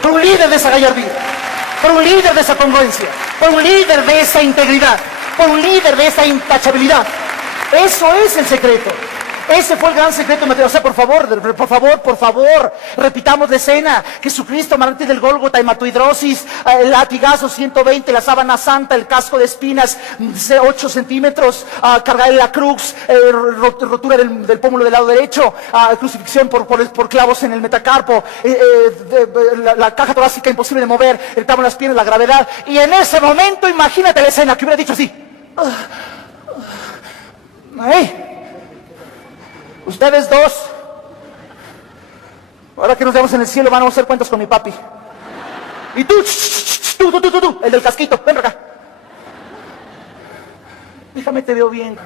por un líder de esa gallardía, por un líder de esa congruencia, por un líder de esa integridad. por un líder de esa intachabilidad. Eso es el secreto. Ese fue el gran secreto de Mateo. O sea, por favor, repitamos la escena. Jesucristo, mártir del Gólgota, hematohidrosis, el latigazo 120, la sábana santa, el casco de espinas, 8 centímetros, cargar la cruz, rotura del pómulo del lado derecho, crucifixión por clavos en el metacarpo, la caja torácica imposible de mover, el clavo en las piernas, la gravedad. Y en ese momento, imagínate la escena que hubiera dicho así. ¡Ay! Ustedes dos, ahora que nos vemos en el cielo, van a hacer cuentas con mi papi. Y tú, el del casquito, ven para acá. Déjame, te veo bien.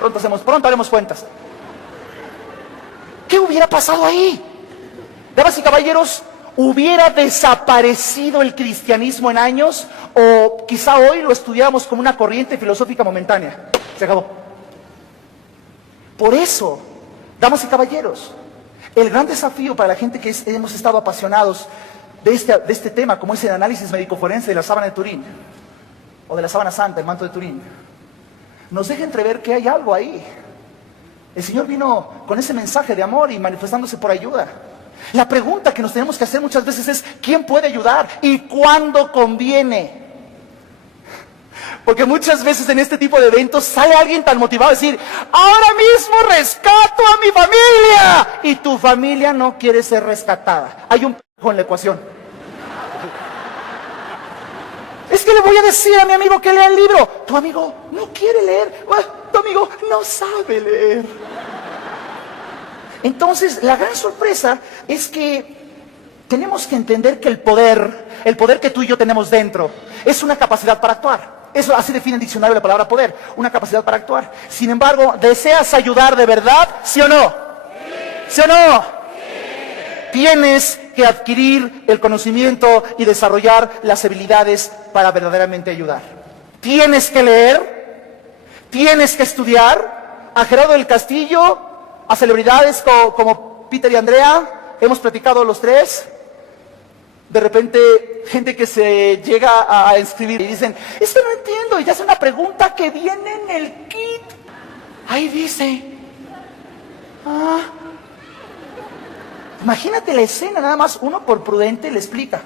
Pronto haremos cuentas. ¿Qué hubiera pasado ahí? Damas y caballeros, ¿hubiera desaparecido el cristianismo en años? O quizá hoy lo estudiáramos como una corriente filosófica momentánea. Se acabó. Por eso, damas y caballeros, el gran desafío para la gente que hemos estado apasionados de este tema, como es el análisis médico-forense de la sábana de Turín, o de la sábana santa, el manto de Turín, nos deja entrever que hay algo ahí. El Señor vino con ese mensaje de amor y manifestándose por ayuda. La pregunta que nos tenemos que hacer muchas veces es, ¿quién puede ayudar y cuándo conviene? Porque muchas veces en este tipo de eventos sale alguien tan motivado a decir, ahora mismo rescato a mi familia. Y tu familia no quiere ser rescatada. Hay un p*** en la ecuación. Es que le voy a decir a mi amigo que lea el libro. Tu amigo no quiere leer. Tu amigo no sabe leer. Entonces, la gran sorpresa es que tenemos que entender que el poder que tú y yo tenemos dentro, es una capacidad para actuar. Eso así define el diccionario la palabra poder, una capacidad para actuar. Sin embargo, ¿deseas ayudar de verdad? ¿Sí o no? ¿Sí o no? Sí. Tienes que adquirir el conocimiento y desarrollar las habilidades para verdaderamente ayudar. Tienes que leer, tienes que estudiar. A Gerardo del Castillo, a celebridades como Peter y Andrea, hemos platicado los tres. De repente, gente que se llega a inscribir y dicen, es que no entiendo, y te hace una pregunta que viene en el kit. Ahí dice, imagínate la escena, nada más uno por prudente le explica.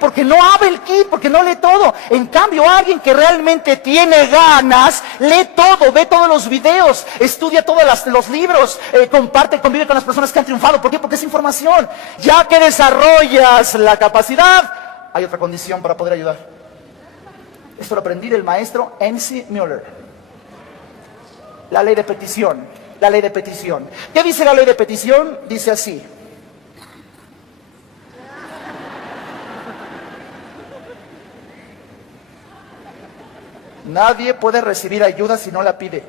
Porque no abre el kit, porque no lee todo. En cambio, alguien que realmente tiene ganas, lee todo, ve todos los videos, estudia todos los libros, convive con las personas que han triunfado. ¿Por qué? Porque es información. Ya que desarrollas la capacidad, hay otra condición para poder ayudar. Esto lo aprendí del maestro N.C. Mueller. La ley de petición. La ley de petición. ¿Qué dice la ley de petición? Dice así. Nadie puede recibir ayuda si no la pide.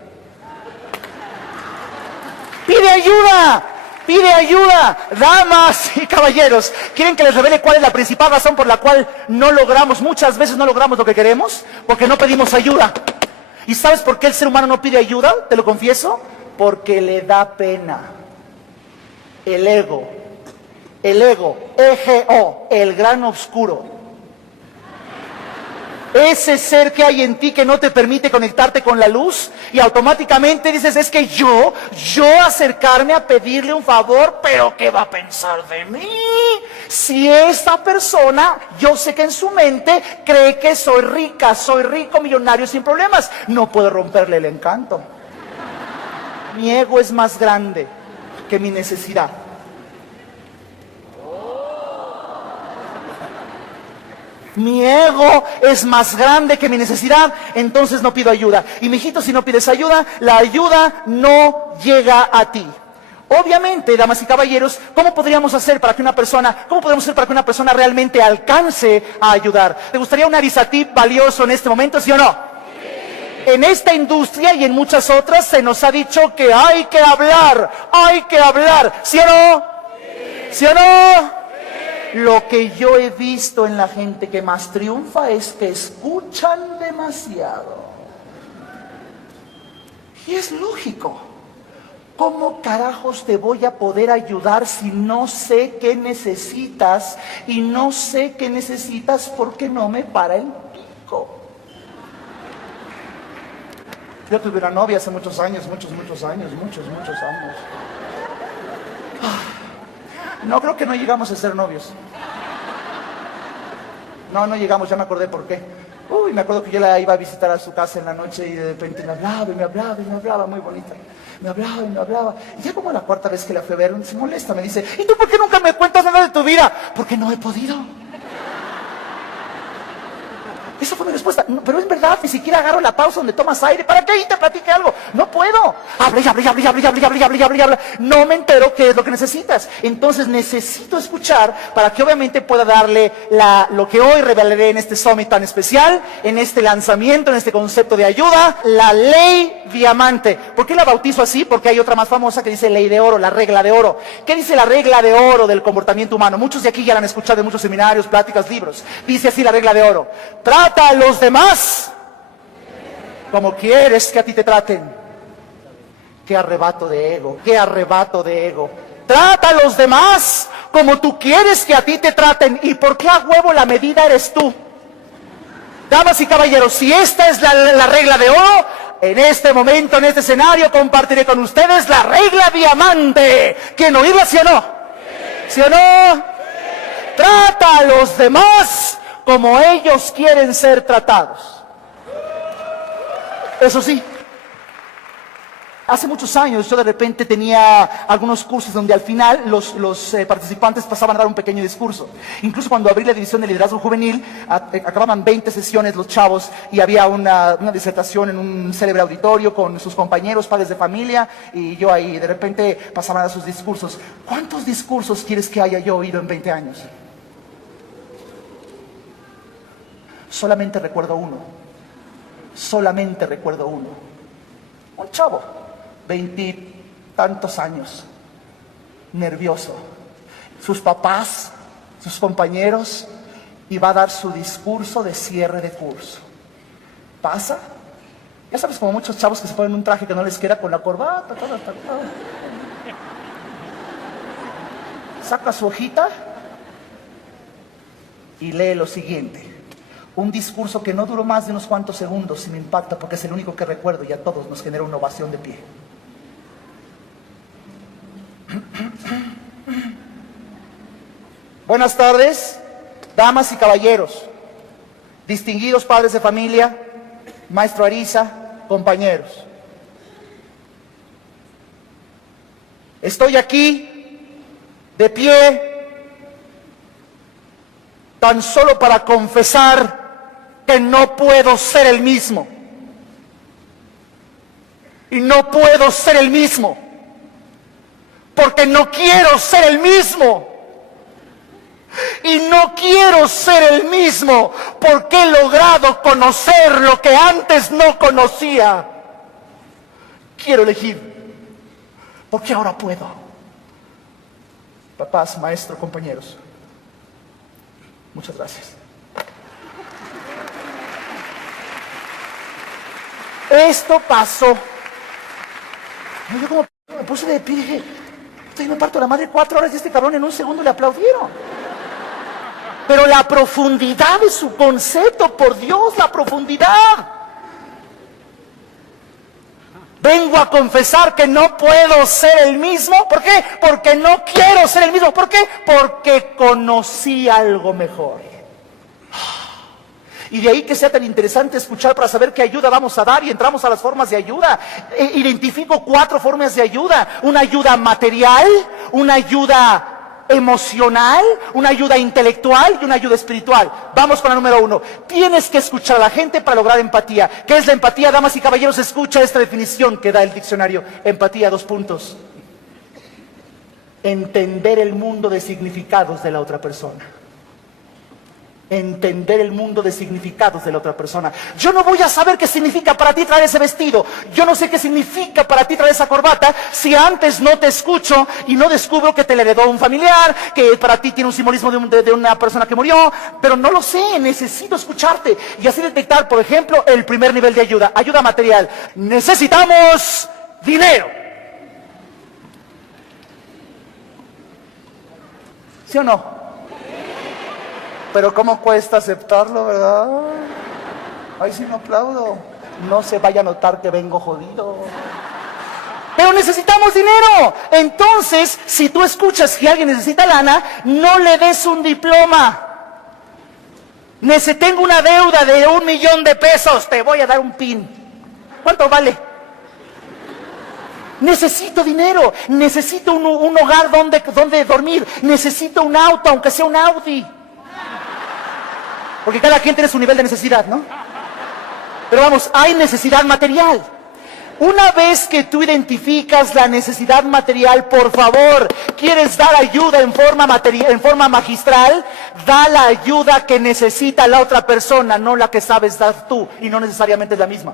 ¡Pide ayuda! ¡Pide ayuda! Damas y caballeros, ¿quieren que les revele cuál es la principal razón por la cual muchas veces no logramos lo que queremos? Porque no pedimos ayuda. ¿Y sabes por qué el ser humano no pide ayuda? Te lo confieso. Porque le da pena. El ego, EGO, el gran oscuro. Ese ser que hay en ti que no te permite conectarte con la luz y automáticamente dices, es que yo acercarme a pedirle un favor, pero ¿qué va a pensar de mí? Si esta persona, yo sé que en su mente cree que soy rico, millonario sin problemas, no puedo romperle el encanto. Mi ego es más grande que mi necesidad. Mi ego es más grande que mi necesidad, entonces no pido ayuda. Y mijito, si no pides ayuda, la ayuda no llega a ti. Obviamente, damas y caballeros, ¿cómo podemos hacer para que una persona realmente alcance a ayudar? ¿Te gustaría un Arisatip valioso en este momento, sí o no? Sí. En esta industria y en muchas otras se nos ha dicho que hay que hablar, ¿sí o no? Sí. ¿Sí o no? Lo que yo he visto en la gente que más triunfa es que escuchan demasiado. Y es lógico, ¿Cómo carajos te voy a poder ayudar si no sé qué necesitas? Y no sé qué necesitas porque no me para el pico. Yo tuve una novia hace muchos años, muchos años. No, creo que no llegamos a ser novios. No llegamos, ya me acordé por qué. Uy, me acuerdo que yo la iba a visitar a su casa en la noche y de repente me hablaba, muy bonita. Me hablaba. Y ya como la cuarta vez que la fui a ver, se molesta, me dice, ¿y tú por qué nunca me cuentas nada de tu vida? Porque no he podido. Esa fue mi respuesta. No, pero es verdad, ni siquiera agarro la pausa donde tomas aire. ¿Para qué ahí te platique algo? No puedo. Habla. No me entero qué es lo que necesitas. Entonces necesito escuchar para que obviamente pueda darle lo que hoy revelaré en este summit tan especial, en este lanzamiento, en este concepto de ayuda, la ley diamante. ¿Por qué la bautizo así? Porque hay otra más famosa que dice ley de oro, la regla de oro. ¿Qué dice la regla de oro del comportamiento humano? Muchos de aquí ya la han escuchado en muchos seminarios, pláticas, libros. Dice así la regla de oro. Trata a los demás como quieres que a ti te traten. Qué arrebato de ego. Trata a los demás como tú quieres que a ti te traten. ¿Y por qué a huevo la medida eres tú? Damas y caballeros, si esta es la regla de oro, en este momento, en este escenario, compartiré con ustedes la regla diamante. ¿Quieren oírla, sí o no? ¿Sí o no? Trata a los demás como ellos quieren ser tratados. Eso sí, hace muchos años yo de repente tenía algunos cursos donde al final los participantes pasaban a dar un pequeño discurso. Incluso cuando abrí la división de liderazgo juvenil, acababan 20 sesiones los chavos y había una disertación en un célebre auditorio con sus compañeros, padres de familia, y yo ahí de repente pasaban a dar sus discursos. ¿Cuántos discursos quieres que haya yo oído en 20 años? Solamente recuerdo uno. Un chavo, 20 tantos años, nervioso. Sus papás, sus compañeros, y va a dar su discurso de cierre de curso. Pasa, ya sabes, como muchos chavos que se ponen un traje que no les queda con la corbata, saca su hojita y lee lo siguiente. Un discurso que no duró más de unos cuantos segundos y me impacta porque es el único que recuerdo y a todos nos genera una ovación de pie. Buenas tardes, damas y caballeros, distinguidos padres de familia, maestro Ariza, compañeros. Estoy aquí de pie tan solo para confesar que no puedo ser el mismo. Y no puedo ser el mismo porque no quiero ser el mismo. Y no quiero ser el mismo porque he logrado conocer lo que antes no conocía. Quiero elegir porque ahora puedo. Papás, maestros, compañeros, muchas gracias. Esto pasó. Yo como me puse de pie y dije, estoy me parto la madre 4 horas y este cabrón en un segundo le aplaudieron. Pero la profundidad de su concepto, por Dios, la profundidad. Vengo a confesar que no puedo ser el mismo. ¿Por qué? Porque no quiero ser el mismo. ¿Por qué? Porque conocí algo mejor. Y de ahí que sea tan interesante escuchar para saber qué ayuda vamos a dar y entramos a las formas de ayuda. Identifico 4 formas de ayuda. Una ayuda material, una ayuda emocional, una ayuda intelectual y una ayuda espiritual. Vamos con la número 1. Tienes que escuchar a la gente para lograr empatía. ¿Qué es la empatía, damas y caballeros? Escucha esta definición que da el diccionario. Empatía, 2 puntos. Entender el mundo de significados de la otra persona. Entender el mundo de significados de la otra persona. Yo no voy a saber qué significa para ti traer ese vestido. Yo no sé qué significa para ti traer esa corbata si antes no te escucho y no descubro que te le heredó un familiar, que para ti tiene un simbolismo de una persona que murió, pero no lo sé, necesito escucharte y así detectar, por ejemplo, el primer nivel de ayuda, ayuda material. Necesitamos dinero. ¿Sí o no? Pero ¿cómo cuesta aceptarlo, verdad? Ay, sí me aplaudo. No se vaya a notar que vengo jodido. Pero necesitamos dinero. Entonces, si tú escuchas que alguien necesita lana, no le des un diploma. Tengo una deuda de 1,000,000 de pesos, te voy a dar un pin. ¿Cuánto vale? Necesito dinero, necesito un hogar donde dormir, necesito un auto, aunque sea un Audi. Porque cada quien tiene su nivel de necesidad, ¿no? Pero vamos, hay necesidad material. Una vez que tú identificas la necesidad material, por favor, quieres dar ayuda en forma magistral, da la ayuda que necesita la otra persona, no la que sabes dar tú, y no necesariamente es la misma.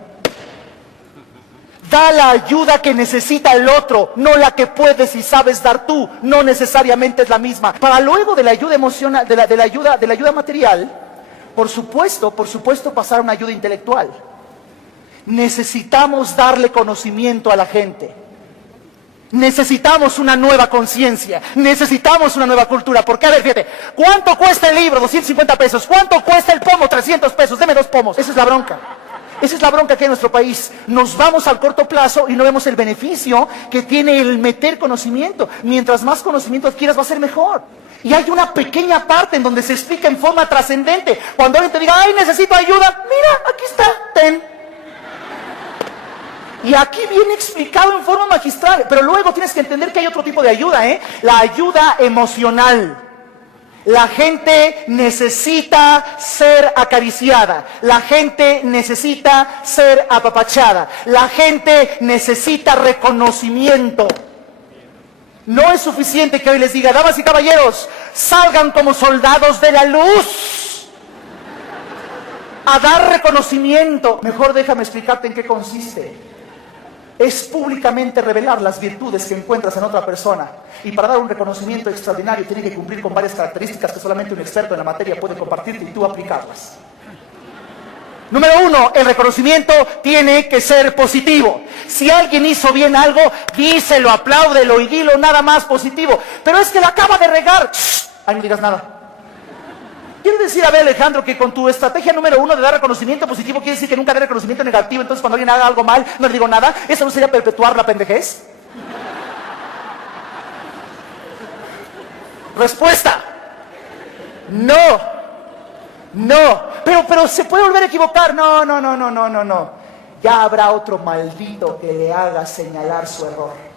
Da la ayuda que necesita el otro, no la que puedes y sabes dar tú, no necesariamente es la misma. Para luego de la ayuda emocional, de la ayuda material, por supuesto, pasar a una ayuda intelectual. Necesitamos darle conocimiento a la gente. Necesitamos una nueva conciencia, necesitamos una nueva cultura. Porque, a ver, fíjate, ¿cuánto cuesta el libro? 250 pesos. ¿Cuánto cuesta el pomo? 300 pesos. Deme 2 pomos. Esa es la bronca. Esa es la bronca que hay en nuestro país. Nos vamos al corto plazo y no vemos el beneficio que tiene el meter conocimiento. Mientras más conocimiento adquieras, va a ser mejor. Y hay una pequeña parte en donde se explica en forma trascendente. Cuando alguien te diga, ay, necesito ayuda, mira, aquí está, ten. Y aquí viene explicado en forma magistral. Pero luego tienes que entender que hay otro tipo de ayuda, la ayuda emocional. La gente necesita ser acariciada. La gente necesita ser apapachada. La gente necesita reconocimiento. No es suficiente que hoy les diga, damas y caballeros, salgan como soldados de la luz a dar reconocimiento. Mejor déjame explicarte en qué consiste. Es públicamente revelar las virtudes que encuentras en otra persona. Y para dar un reconocimiento extraordinario tiene que cumplir con varias características que solamente un experto en la materia puede compartirte y tú aplicarlas. Número 1, el reconocimiento tiene que ser positivo. Si alguien hizo bien algo, díselo, apláudelo y dilo nada más positivo. Pero es que la acaba de regar. ¡Shh! Ahí no digas nada. Quiero decir, a ver, Alejandro, que con tu estrategia número 1 de dar reconocimiento positivo, quiere decir que nunca dé reconocimiento negativo. Entonces, cuando alguien haga algo mal, no le digo nada. ¿Eso no sería perpetuar la pendejez? Respuesta: no. Pero se puede volver a equivocar. No. Ya habrá otro maldito que le haga señalar su error.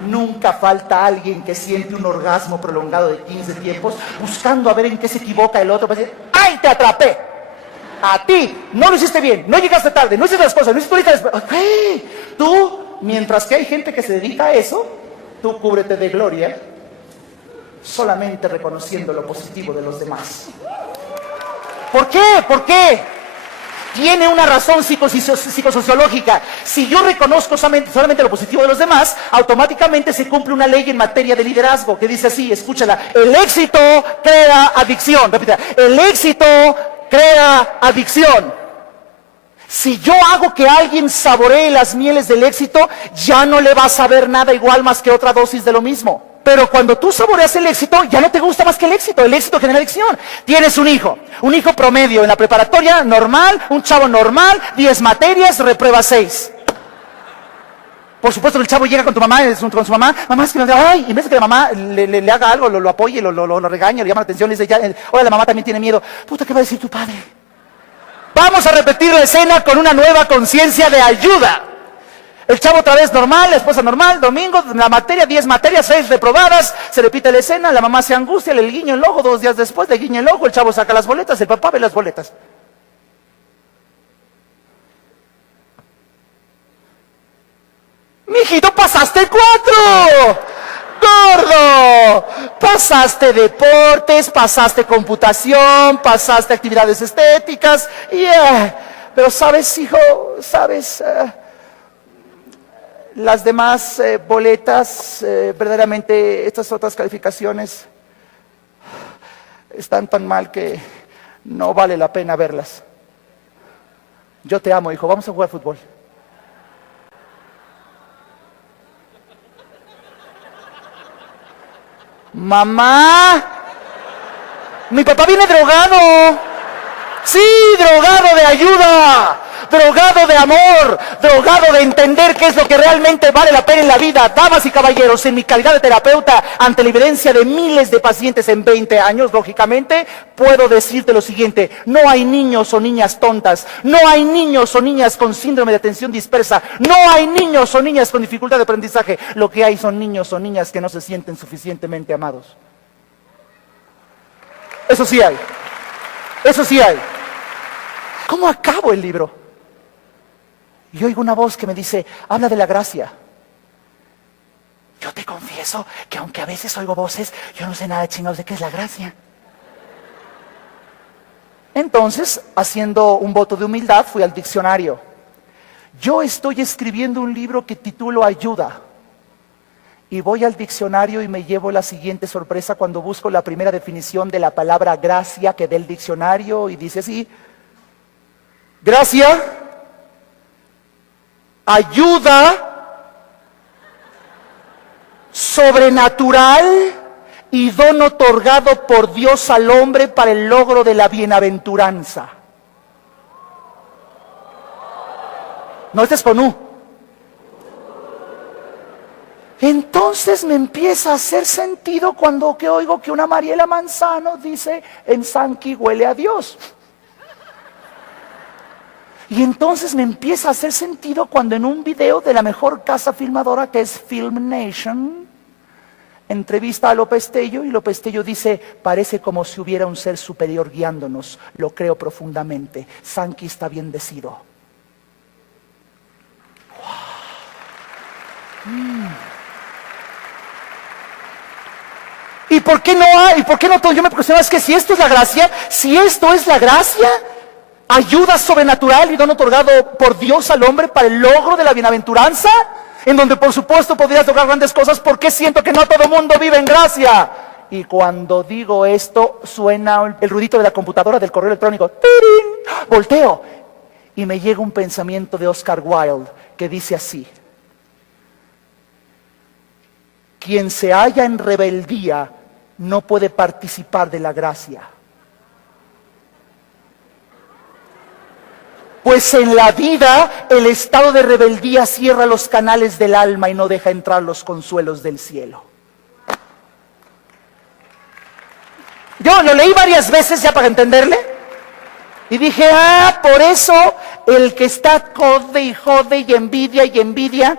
Nunca falta alguien que siente un orgasmo prolongado de 15 tiempos, buscando a ver en qué se equivoca el otro, para decir, ¡ay, te atrapé! A ti, no lo hiciste bien, no llegaste tarde, no hiciste las cosas, no hiciste tu lista después. ¡Hey! Tú, mientras que hay gente que se dedica a eso, tú cúbrete de gloria, solamente reconociendo lo positivo de los demás. ¿Por qué? Tiene una razón psicosociológica. Si yo reconozco solamente lo positivo de los demás, automáticamente se cumple una ley en materia de liderazgo que dice así, escúchala: el éxito crea adicción. Repita: el éxito crea adicción. Si yo hago que alguien saboree las mieles del éxito, ya no le va a saber nada igual más que otra dosis de lo mismo. Pero cuando tú saboreas el éxito, ya no te gusta más que el éxito genera adicción. Tienes un hijo promedio en la preparatoria, normal, un chavo normal, 10 materias, reprueba 6. Por supuesto que el chavo llega con su mamá, es que me dice, ay, y en vez de que la mamá le haga algo, lo apoye, lo regañe, le llama la atención, le dice, oye, la mamá también tiene miedo. Puta, ¿qué va a decir tu padre? Vamos a repetir la escena con una nueva conciencia de ayuda. El chavo otra vez normal, la esposa normal, domingo, la materia, 10 materias, 6 reprobadas, se repite la escena, la mamá se angustia, le guiña el ojo, 2 días después le guiña el ojo, el chavo saca las boletas, el papá ve las boletas. Mijito, pasaste 4. ¡Gordo! Pasaste deportes, pasaste computación, pasaste actividades estéticas, pero sabes, hijo, las demás boletas, verdaderamente estas otras calificaciones están tan mal que no vale la pena verlas. Yo te amo, hijo, vamos a jugar fútbol. Mamá, mi papá viene drogado. Sí, drogado de ayuda, drogado de amor, drogado de entender qué es lo que realmente vale la pena en la vida. Damas y caballeros, en mi calidad de terapeuta, ante la evidencia de miles de pacientes en 20 años, lógicamente, puedo decirte lo siguiente: no hay niños o niñas tontas, no hay niños o niñas con síndrome de atención dispersa, no hay niños o niñas con dificultad de aprendizaje. Lo que hay son niños o niñas que no se sienten suficientemente amados. Eso sí hay. Eso sí hay. ¿Cómo acabo el libro? Y oigo una voz que me dice, habla de la gracia. Yo te confieso que aunque a veces oigo voces, yo no sé nada de chingados de qué es la gracia. Entonces, haciendo un voto de humildad, fui al diccionario. Yo estoy escribiendo un libro que titulo Ayuda. Y voy al diccionario y me llevo la siguiente sorpresa cuando busco la primera definición de la palabra gracia que dé el diccionario, y dice así: gracia, ayuda, sobrenatural y don otorgado por Dios al hombre para el logro de la bienaventuranza. No, este es con U. Entonces me empieza a hacer sentido cuando oigo que una Mariela Manzano dice, en Sanqui huele a Dios. Y entonces me empieza a hacer sentido cuando en un video de la mejor casa filmadora, que es Film Nation, entrevista a López Tello, y López Tello dice, parece como si hubiera un ser superior guiándonos. Lo creo profundamente. Sanqui está bendecido. ¿Y por qué no hay? ¿Y por qué no todo? Yo me cuestionaba, es que si esto es la gracia, si esto es la gracia, ayuda sobrenatural y don otorgado por Dios al hombre para el logro de la bienaventuranza, en donde por supuesto podrías lograr grandes cosas, ¿por qué siento que no todo el mundo vive en gracia? Y cuando digo esto, suena el ruidito de la computadora del correo electrónico. ¡Tirín! Volteo y me llega un pensamiento de Oscar Wilde que dice así: quien se halla en rebeldía no puede participar de la gracia. Pues en la vida el estado de rebeldía cierra los canales del alma y no deja entrar los consuelos del cielo. Yo lo leí varias veces ya para entenderle y dije, por eso el que está jode y envidia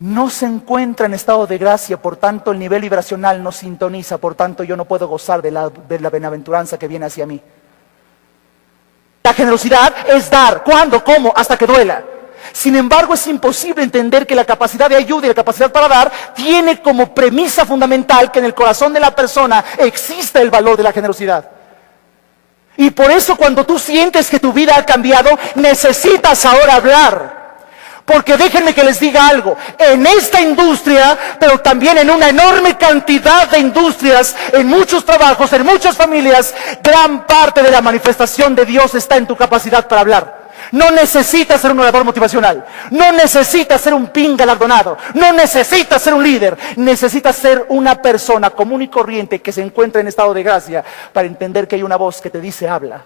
no se encuentra en estado de gracia, por tanto el nivel vibracional no sintoniza, por tanto yo no puedo gozar de la bienaventuranza que viene hacia mí. La generosidad es dar. ¿Cuándo? ¿Cómo? Hasta que duela. Sin embargo, es imposible entender que la capacidad de ayuda y la capacidad para dar tiene como premisa fundamental que en el corazón de la persona exista el valor de la generosidad. Y por eso cuando tú sientes que tu vida ha cambiado, necesitas ahora hablar. Porque déjenme que les diga algo, en esta industria, pero también en una enorme cantidad de industrias, en muchos trabajos, en muchas familias, gran parte de la manifestación de Dios está en tu capacidad para hablar. No necesitas ser un orador motivacional, no necesitas ser un pin galardonado, no necesitas ser un líder, necesitas ser una persona común y corriente que se encuentra en estado de gracia para entender que hay una voz que te dice habla.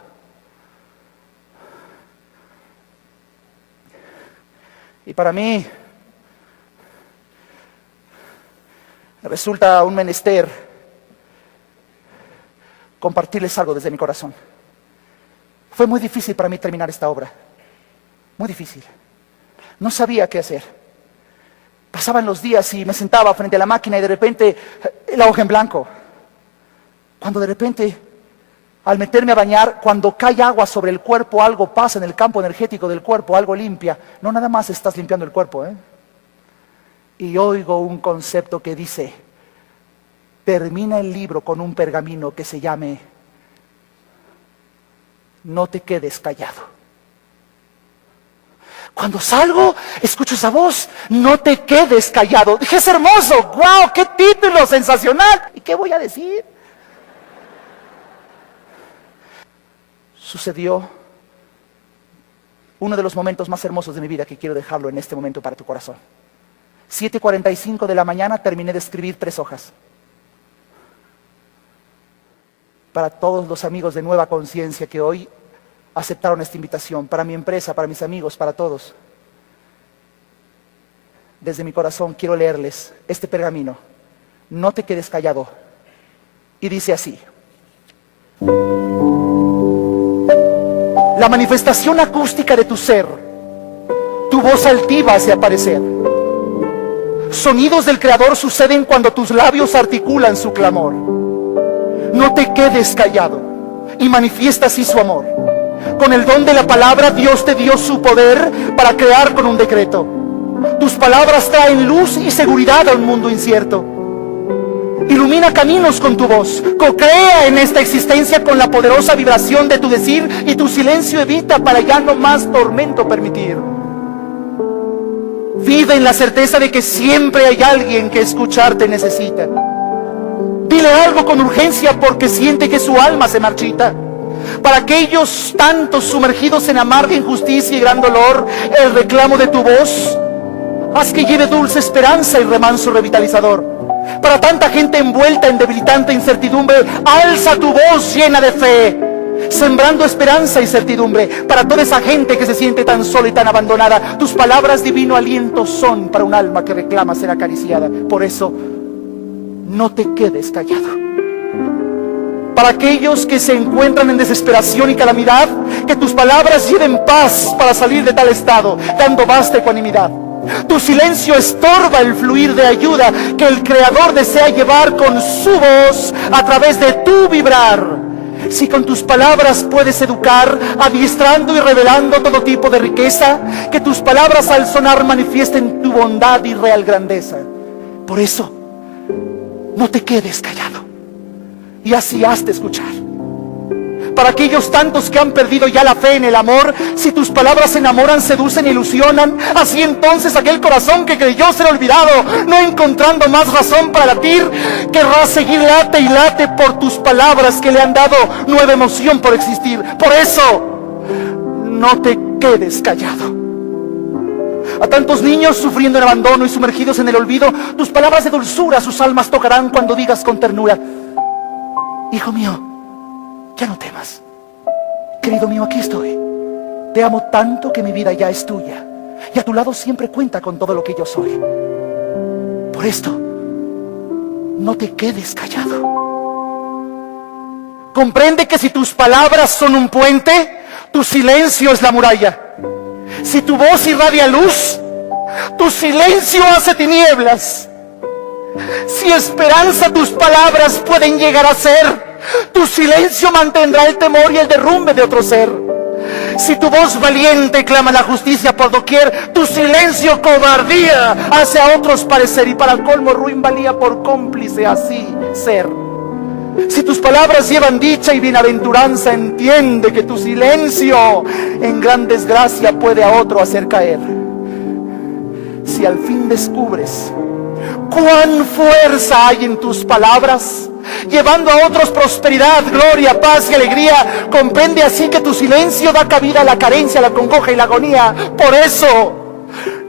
Y para mí resulta un menester compartirles algo desde mi corazón. Fue muy difícil para mí terminar esta obra, muy difícil. No sabía qué hacer. Pasaban los días y me sentaba frente a la máquina y de repente la hoja en blanco. Cuando de repente, al meterme a bañar, cuando cae agua sobre el cuerpo, algo pasa en el campo energético del cuerpo, algo limpia. No nada más estás limpiando el cuerpo, Y oigo un concepto que dice, termina el libro con un pergamino que se llame, no te quedes callado. Cuando salgo, escucho esa voz, no te quedes callado. Dije, es hermoso, wow, qué título sensacional. ¿Y qué voy a decir? Sucedió uno de los momentos más hermosos de mi vida que quiero dejarlo en este momento para tu corazón. 7:45 de la mañana terminé de escribir 3 hojas. para todos los amigos de Nueva Conciencia que hoy aceptaron esta invitación, para mi empresa, para mis amigos, para todos. Desde mi corazón quiero leerles este pergamino. No te quedes callado. Y dice así: la manifestación acústica de tu ser, tu voz altiva hace aparecer. Sonidos del Creador suceden cuando tus labios articulan su clamor. No te quedes callado y manifiesta así su amor. Con el don de la palabra, Dios te dio su poder para crear con un decreto. Tus palabras traen luz y seguridad a un mundo incierto. Ilumina caminos con tu voz. Co-crea en esta existencia con la poderosa vibración de tu decir, y tu silencio evita para ya no más tormento permitir. Vive en la certeza de que siempre hay alguien que escucharte necesita. Dile algo con urgencia porque siente que su alma se marchita. Para aquellos tantos sumergidos en amarga injusticia y gran dolor, el reclamo de tu voz haz que lleve dulce esperanza y remanso revitalizador. Para tanta gente envuelta en debilitante incertidumbre, alza tu voz llena de fe, sembrando esperanza y certidumbre. Para toda esa gente que se siente tan sola y tan abandonada, tus palabras divino aliento son para un alma que reclama ser acariciada. Por eso, no te quedes callado. Para aquellos que se encuentran en desesperación y calamidad, que tus palabras lleven paz para salir de tal estado, dando vasta ecuanimidad. Tu silencio estorba el fluir de ayuda que el Creador desea llevar con su voz a través de tu vibrar. Si con tus palabras puedes educar, adiestrando y revelando todo tipo de riqueza, que tus palabras al sonar manifiesten tu bondad y real grandeza. Por eso, no te quedes callado. Y así has de escuchar. Para aquellos tantos que han perdido ya la fe en el amor, si tus palabras enamoran, seducen, ilusionan, así entonces aquel corazón que creyó ser olvidado, no encontrando más razón para latir, querrá seguir late y late por tus palabras que le han dado nueva emoción por existir. Por eso, no te quedes callado. A tantos niños sufriendo en abandono y sumergidos en el olvido, tus palabras de dulzura sus almas tocarán cuando digas con ternura: hijo mío, ya no temas. Querido mío, aquí estoy. Te amo tanto que mi vida ya es tuya, y a tu lado siempre cuenta con todo lo que yo soy. Por esto, no te quedes callado. Comprende que si tus palabras son un puente, tu silencio es la muralla. Si tu voz irradia luz, tu silencio hace tinieblas. Si esperanza tus palabras pueden llegar a ser, tu silencio mantendrá el temor y el derrumbe de otro ser. Si tu voz valiente clama la justicia por doquier, tu silencio cobardía hace a otros parecer, y para el colmo ruin valía por cómplice así ser. Si tus palabras llevan dicha y bienaventuranza, entiende que tu silencio en gran desgracia puede a otro hacer caer. Si al fin descubres cuán fuerza hay en tus palabras, llevando a otros prosperidad, gloria, paz y alegría, comprende así que tu silencio da cabida a la carencia, la congoja y la agonía. Por eso,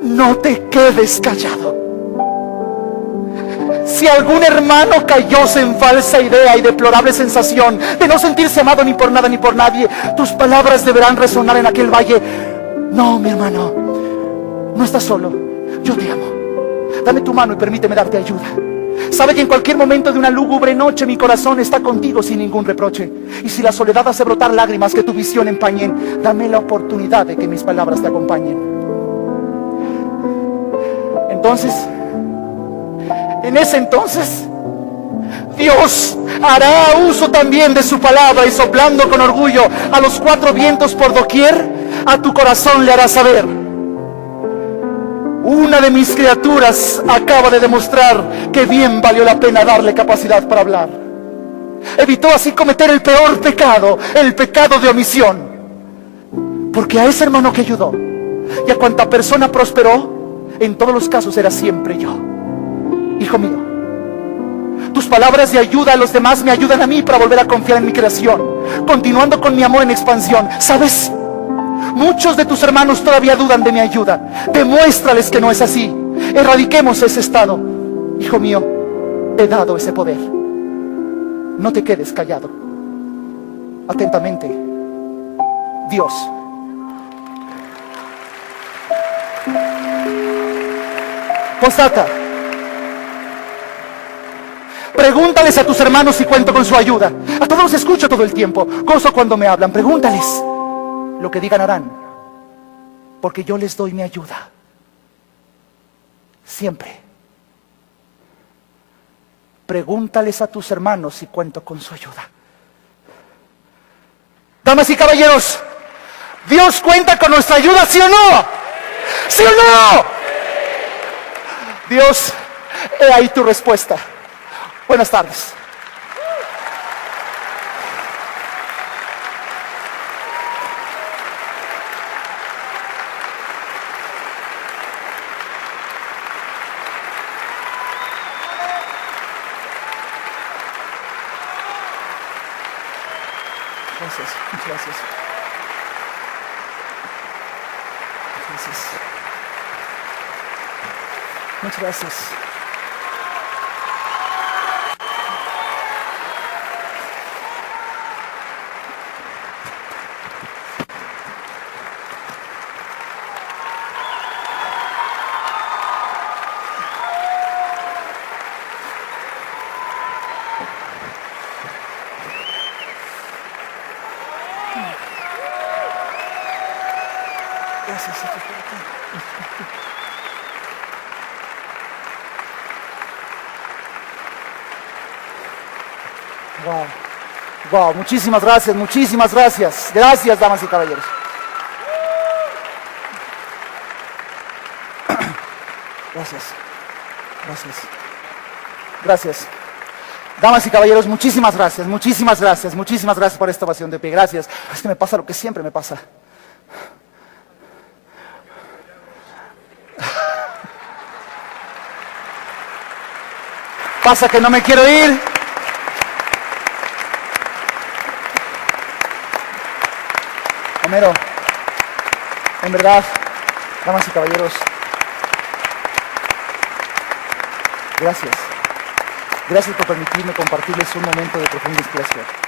no te quedes callado. Si algún hermano cayóse en falsa idea y deplorable sensación de no sentirse amado ni por nada ni por nadie, tus palabras deberán resonar en aquel valle: no, mi hermano, no estás solo, yo te amo. Dame tu mano y permíteme darte ayuda. Sabe que en cualquier momento de una lúgubre noche mi corazón está contigo sin ningún reproche. Y si la soledad hace brotar lágrimas que tu visión empañen, dame la oportunidad de que mis palabras te acompañen. Entonces, en ese entonces, Dios hará uso también de su palabra, y soplando con orgullo a los cuatro vientos por doquier, a tu corazón le hará saber: una de mis criaturas acaba de demostrar que bien valió la pena darle capacidad para hablar. Evitó así cometer el peor pecado, el pecado de omisión. Porque a ese hermano que ayudó y a cuanta persona prosperó, en todos los casos era siempre yo. Hijo mío, tus palabras de ayuda a los demás me ayudan a mí para volver a confiar en mi creación, continuando con mi amor en expansión. ¿Sabes? Muchos de tus hermanos todavía dudan de mi ayuda. Demuéstrales que no es así. Erradiquemos ese estado. Hijo mío, te he dado ese poder. No te quedes callado. Atentamente, Dios. Postdata. Pregúntales a tus hermanos si cuento con su ayuda. A todos los escucho todo el tiempo. Gozo cuando me hablan. Pregúntales. Lo que digan harán. Porque yo les doy mi ayuda. Siempre. Pregúntales a tus hermanos si cuento con su ayuda. Damas y caballeros, ¿Dios cuenta con nuestra ayuda, sí o no? ¿Sí o no? Dios, he ahí tu respuesta. Buenas tardes. Gracias, muchas gracias. Gracias. Muchas gracias. Gracias, estoy por aquí. Wow. Wow, muchísimas gracias, muchísimas gracias. Gracias, damas y caballeros. Gracias. Gracias. Gracias. Damas y caballeros, muchísimas gracias, muchísimas gracias, muchísimas gracias por esta ovación de pie. Gracias. Es que me pasa lo que siempre me pasa. Pasa que no me quiero ir. Homero, en verdad, damas y caballeros, gracias. Gracias por permitirme compartirles un momento de profunda inspiración.